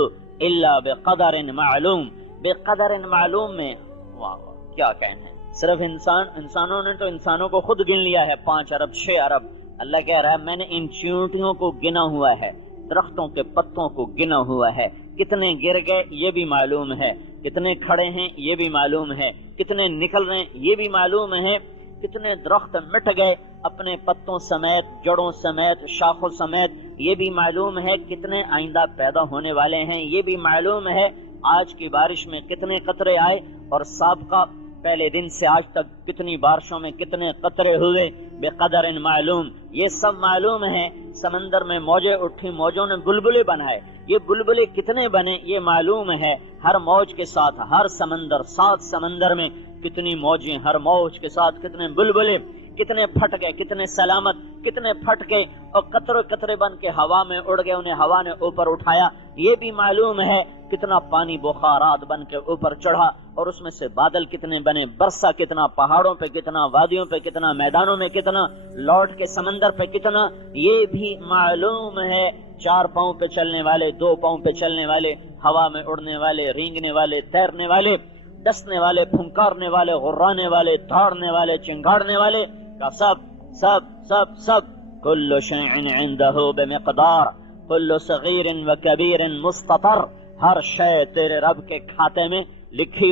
إِلَّا بِقَدَرٍ معلوم. بقدر معلوم میں واہ کیا کہنا ہے. صرف انسانوں نے تو انسانوں کو خود گن لیا ہے 5 ارب 6 ارب. اللہ کہہ رہا ہے میں نے ان چیونٹیوں کو گنا ہوا ہے, درختوں کے پتوں کو گنا ہوا ہے, کتنے گر گئے یہ بھی معلوم ہے, کتنے کھڑے ہیں یہ بھی معلوم ہے, کتنے نکل رہے ہیں یہ بھی معلوم ہے, کتنے درخت مٹ گئے اپنے پتوں سمیت, جڑوں سمیت, شاخوں سمیت یہ بھی معلوم ہے, کتنے آئندہ پیدا ہونے والے ہیں یہ بھی معلوم ہے, آج کی بارش میں کتنے قطرے آئے اور سابقہ پہلے دن سے آج تک کتنی بارشوں میں کتنے قطرے ہوئے بے قدر معلوم, یہ سب معلوم ہے. سمندر میں موجیں اٹھی, موجوں نے بلبلے بنائے, یہ بلبلے کتنے بنے یہ معلوم ہے. ہر موج کے ساتھ ہر سمندر, 7 سمندر میں کتنی موجیں, ہر موج کے ساتھ کتنے بلبلے, کتنے پھٹ گئے, کتنے سلامت, کتنے پھٹ گئے اور قطرے قطرے بن کے ہوا میں اڑ گئے, انہیں ہوا نے اوپر اٹھایا یہ بھی معلوم ہے. کتنا پانی بخارات بن کے اوپر چڑھا اور اس میں سے بادل کتنے بنے, برسا کتنا, پہاڑوں پہ کتنا, وادیوں پہ کتنا, میدانوں میں کتنا, لوٹ کے سمندر پہ کتنا, یہ بھی معلوم ہے. 4 پاؤں پہ چلنے والے, 2 پاؤں پہ چلنے والے, ہوا میں اڑنے والے, رینگنے والے, تیرنے والے, ڈسنے والے, پھنکارنے والے, غرانے والے, دھاڑنے والے, چنگاڑنے والے کا سب سب سب سب کل شیء عنده بمقدار کل صغیر و کبیر مستطر, ہر شے تیرے رب کے کھاتے میں لکھی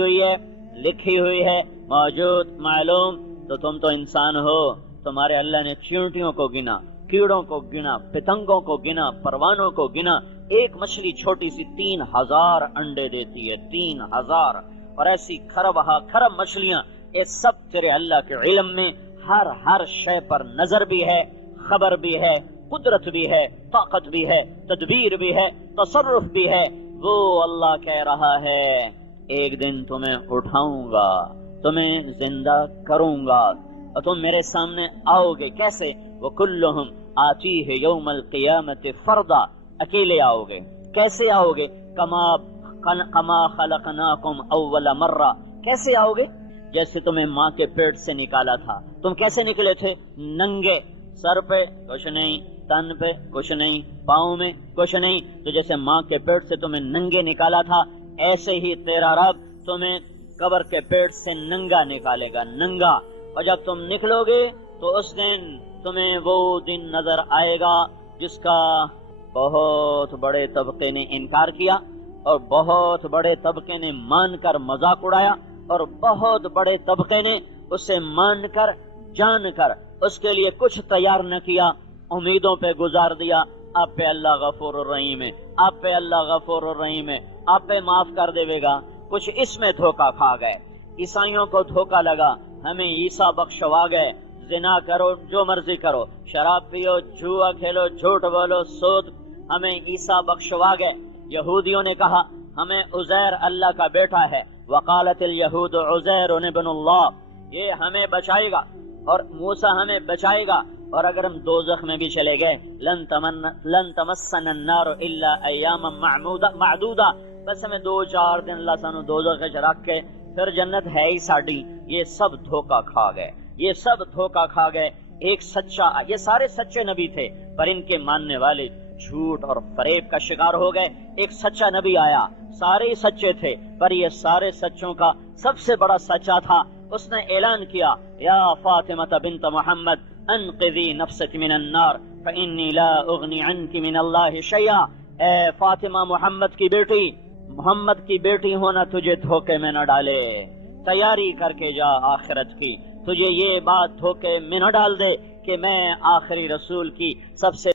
ہوئی ہے, موجود, معلوم. تو تم تو انسان ہو, تمہارے اللہ نے چیونٹیوں کو گنا, کیڑوں کو گنا, پتنگوں کو گنا, پروانوں کو گنا. ایک مچھلی چھوٹی سی 3000 انڈے دیتی ہے, 3000, اور ایسی خرب مچھلیاں, یہ سب تیرے اللہ کے علم میں. ہر شے پر نظر بھی ہے, خبر بھی ہے, قدرت بھی ہے, طاقت بھی ہے, تدبیر بھی ہے, تصرف بھی ہے. وہ اللہ کہہ رہا ہے ایک دن تمہیں اٹھاؤں گا, تمہیں زندہ کروں گا اور تم میرے سامنے آؤ گے. کیسے؟ وَكُلُّهُمْ آتِيهِ يَوْمَ الْقِيَامَةِ فَرْدًا, اکیلے آؤ گے. کیسے آؤ گے؟ كَمَا خَلَقْنَاكُمْ أَوَّلَ مَرَّةٍ, کیسے آؤ گے؟ جیسے تمہیں ماں کے پیٹ سے نکالا تھا. تم کیسے نکلے تھے؟ ننگے, سر پہ کچھ نہیں, تن پہ کچھ نہیں, پاؤں میں کچھ نہیں. تو جیسے ماں کے پیٹ سے تمہیں ننگے نکالا تھا, ایسے ہی تیرا رب تمہیں قبر کے پیٹ سے ننگا نکالے گا, ننگا. اور جب تم نکلو گے تو اس دن تمہیں وہ دن نظر آئے گا جس کا بہت بڑے طبقے نے انکار کیا اور بہت بڑے طبقے نے مان کر مذاق اڑایا اور بہت بڑے طبقے نے اسے مان کر, جان کر اس کے لیے کچھ تیار نہ کیا, امیدوں پہ گزار دیا. آپ پہ اللہ غفور الرحیم ہے, آپ پہ اللہ غفور الرحیم ہے, آپ پہ معاف کر دے گا. کچھ اس میں دھوکہ کھا گئے, عیسائیوں کو دھوکہ لگا, ہمیں عیسیٰ بخشوا گئے, زنا کرو, جو مرضی کرو, شراب پیو, جوا کھیلو, جھوٹ بولو, سود, ہمیں عیسیٰ بخشوا گئے. یہودیوں نے کہا ہمیں عزیر اللہ کا بیٹا ہے, وقالت الیہود عزیر ابن اللہ, یہ ہمیں بچائے گا اور موسیٰ ہمیں بچائے گا. اور اگر ہم دوزخ میں بھی چلے گئے, لن تمسنا النار الا ایاما معدودہ, بس ہمیں 2-4 دن اللہ سانو دوزخ رکھ کے پھر جنت ہے ہی ساڈی. یہ سب دھوکہ کھا گئے, یہ سب دھوکہ کھا گئے. ایک سچا, یہ سارے سچے نبی تھے پر ان کے ماننے والے جھوٹ اور فریب کا شکار ہو گئے. ایک سچا نبی آیا, سارے ہی سچے تھے پر یہ سارے سچوں کا سب سے بڑا سچا تھا. اس نے اعلان کیا, یا فاطمہ بنت محمد انقذی نفسک من النار فانی لا اغنی عنک من اللہ شیئا. اے فاطمہ, محمد کی بیٹی, محمد کی بیٹی ہونا تجھے دھوکے میں نہ ڈالے, تیاری کر کے جا آخرت کی, تجھے یہ بات دھوکے میں نہ ڈال دے کہ میں آخری رسول کی سب سے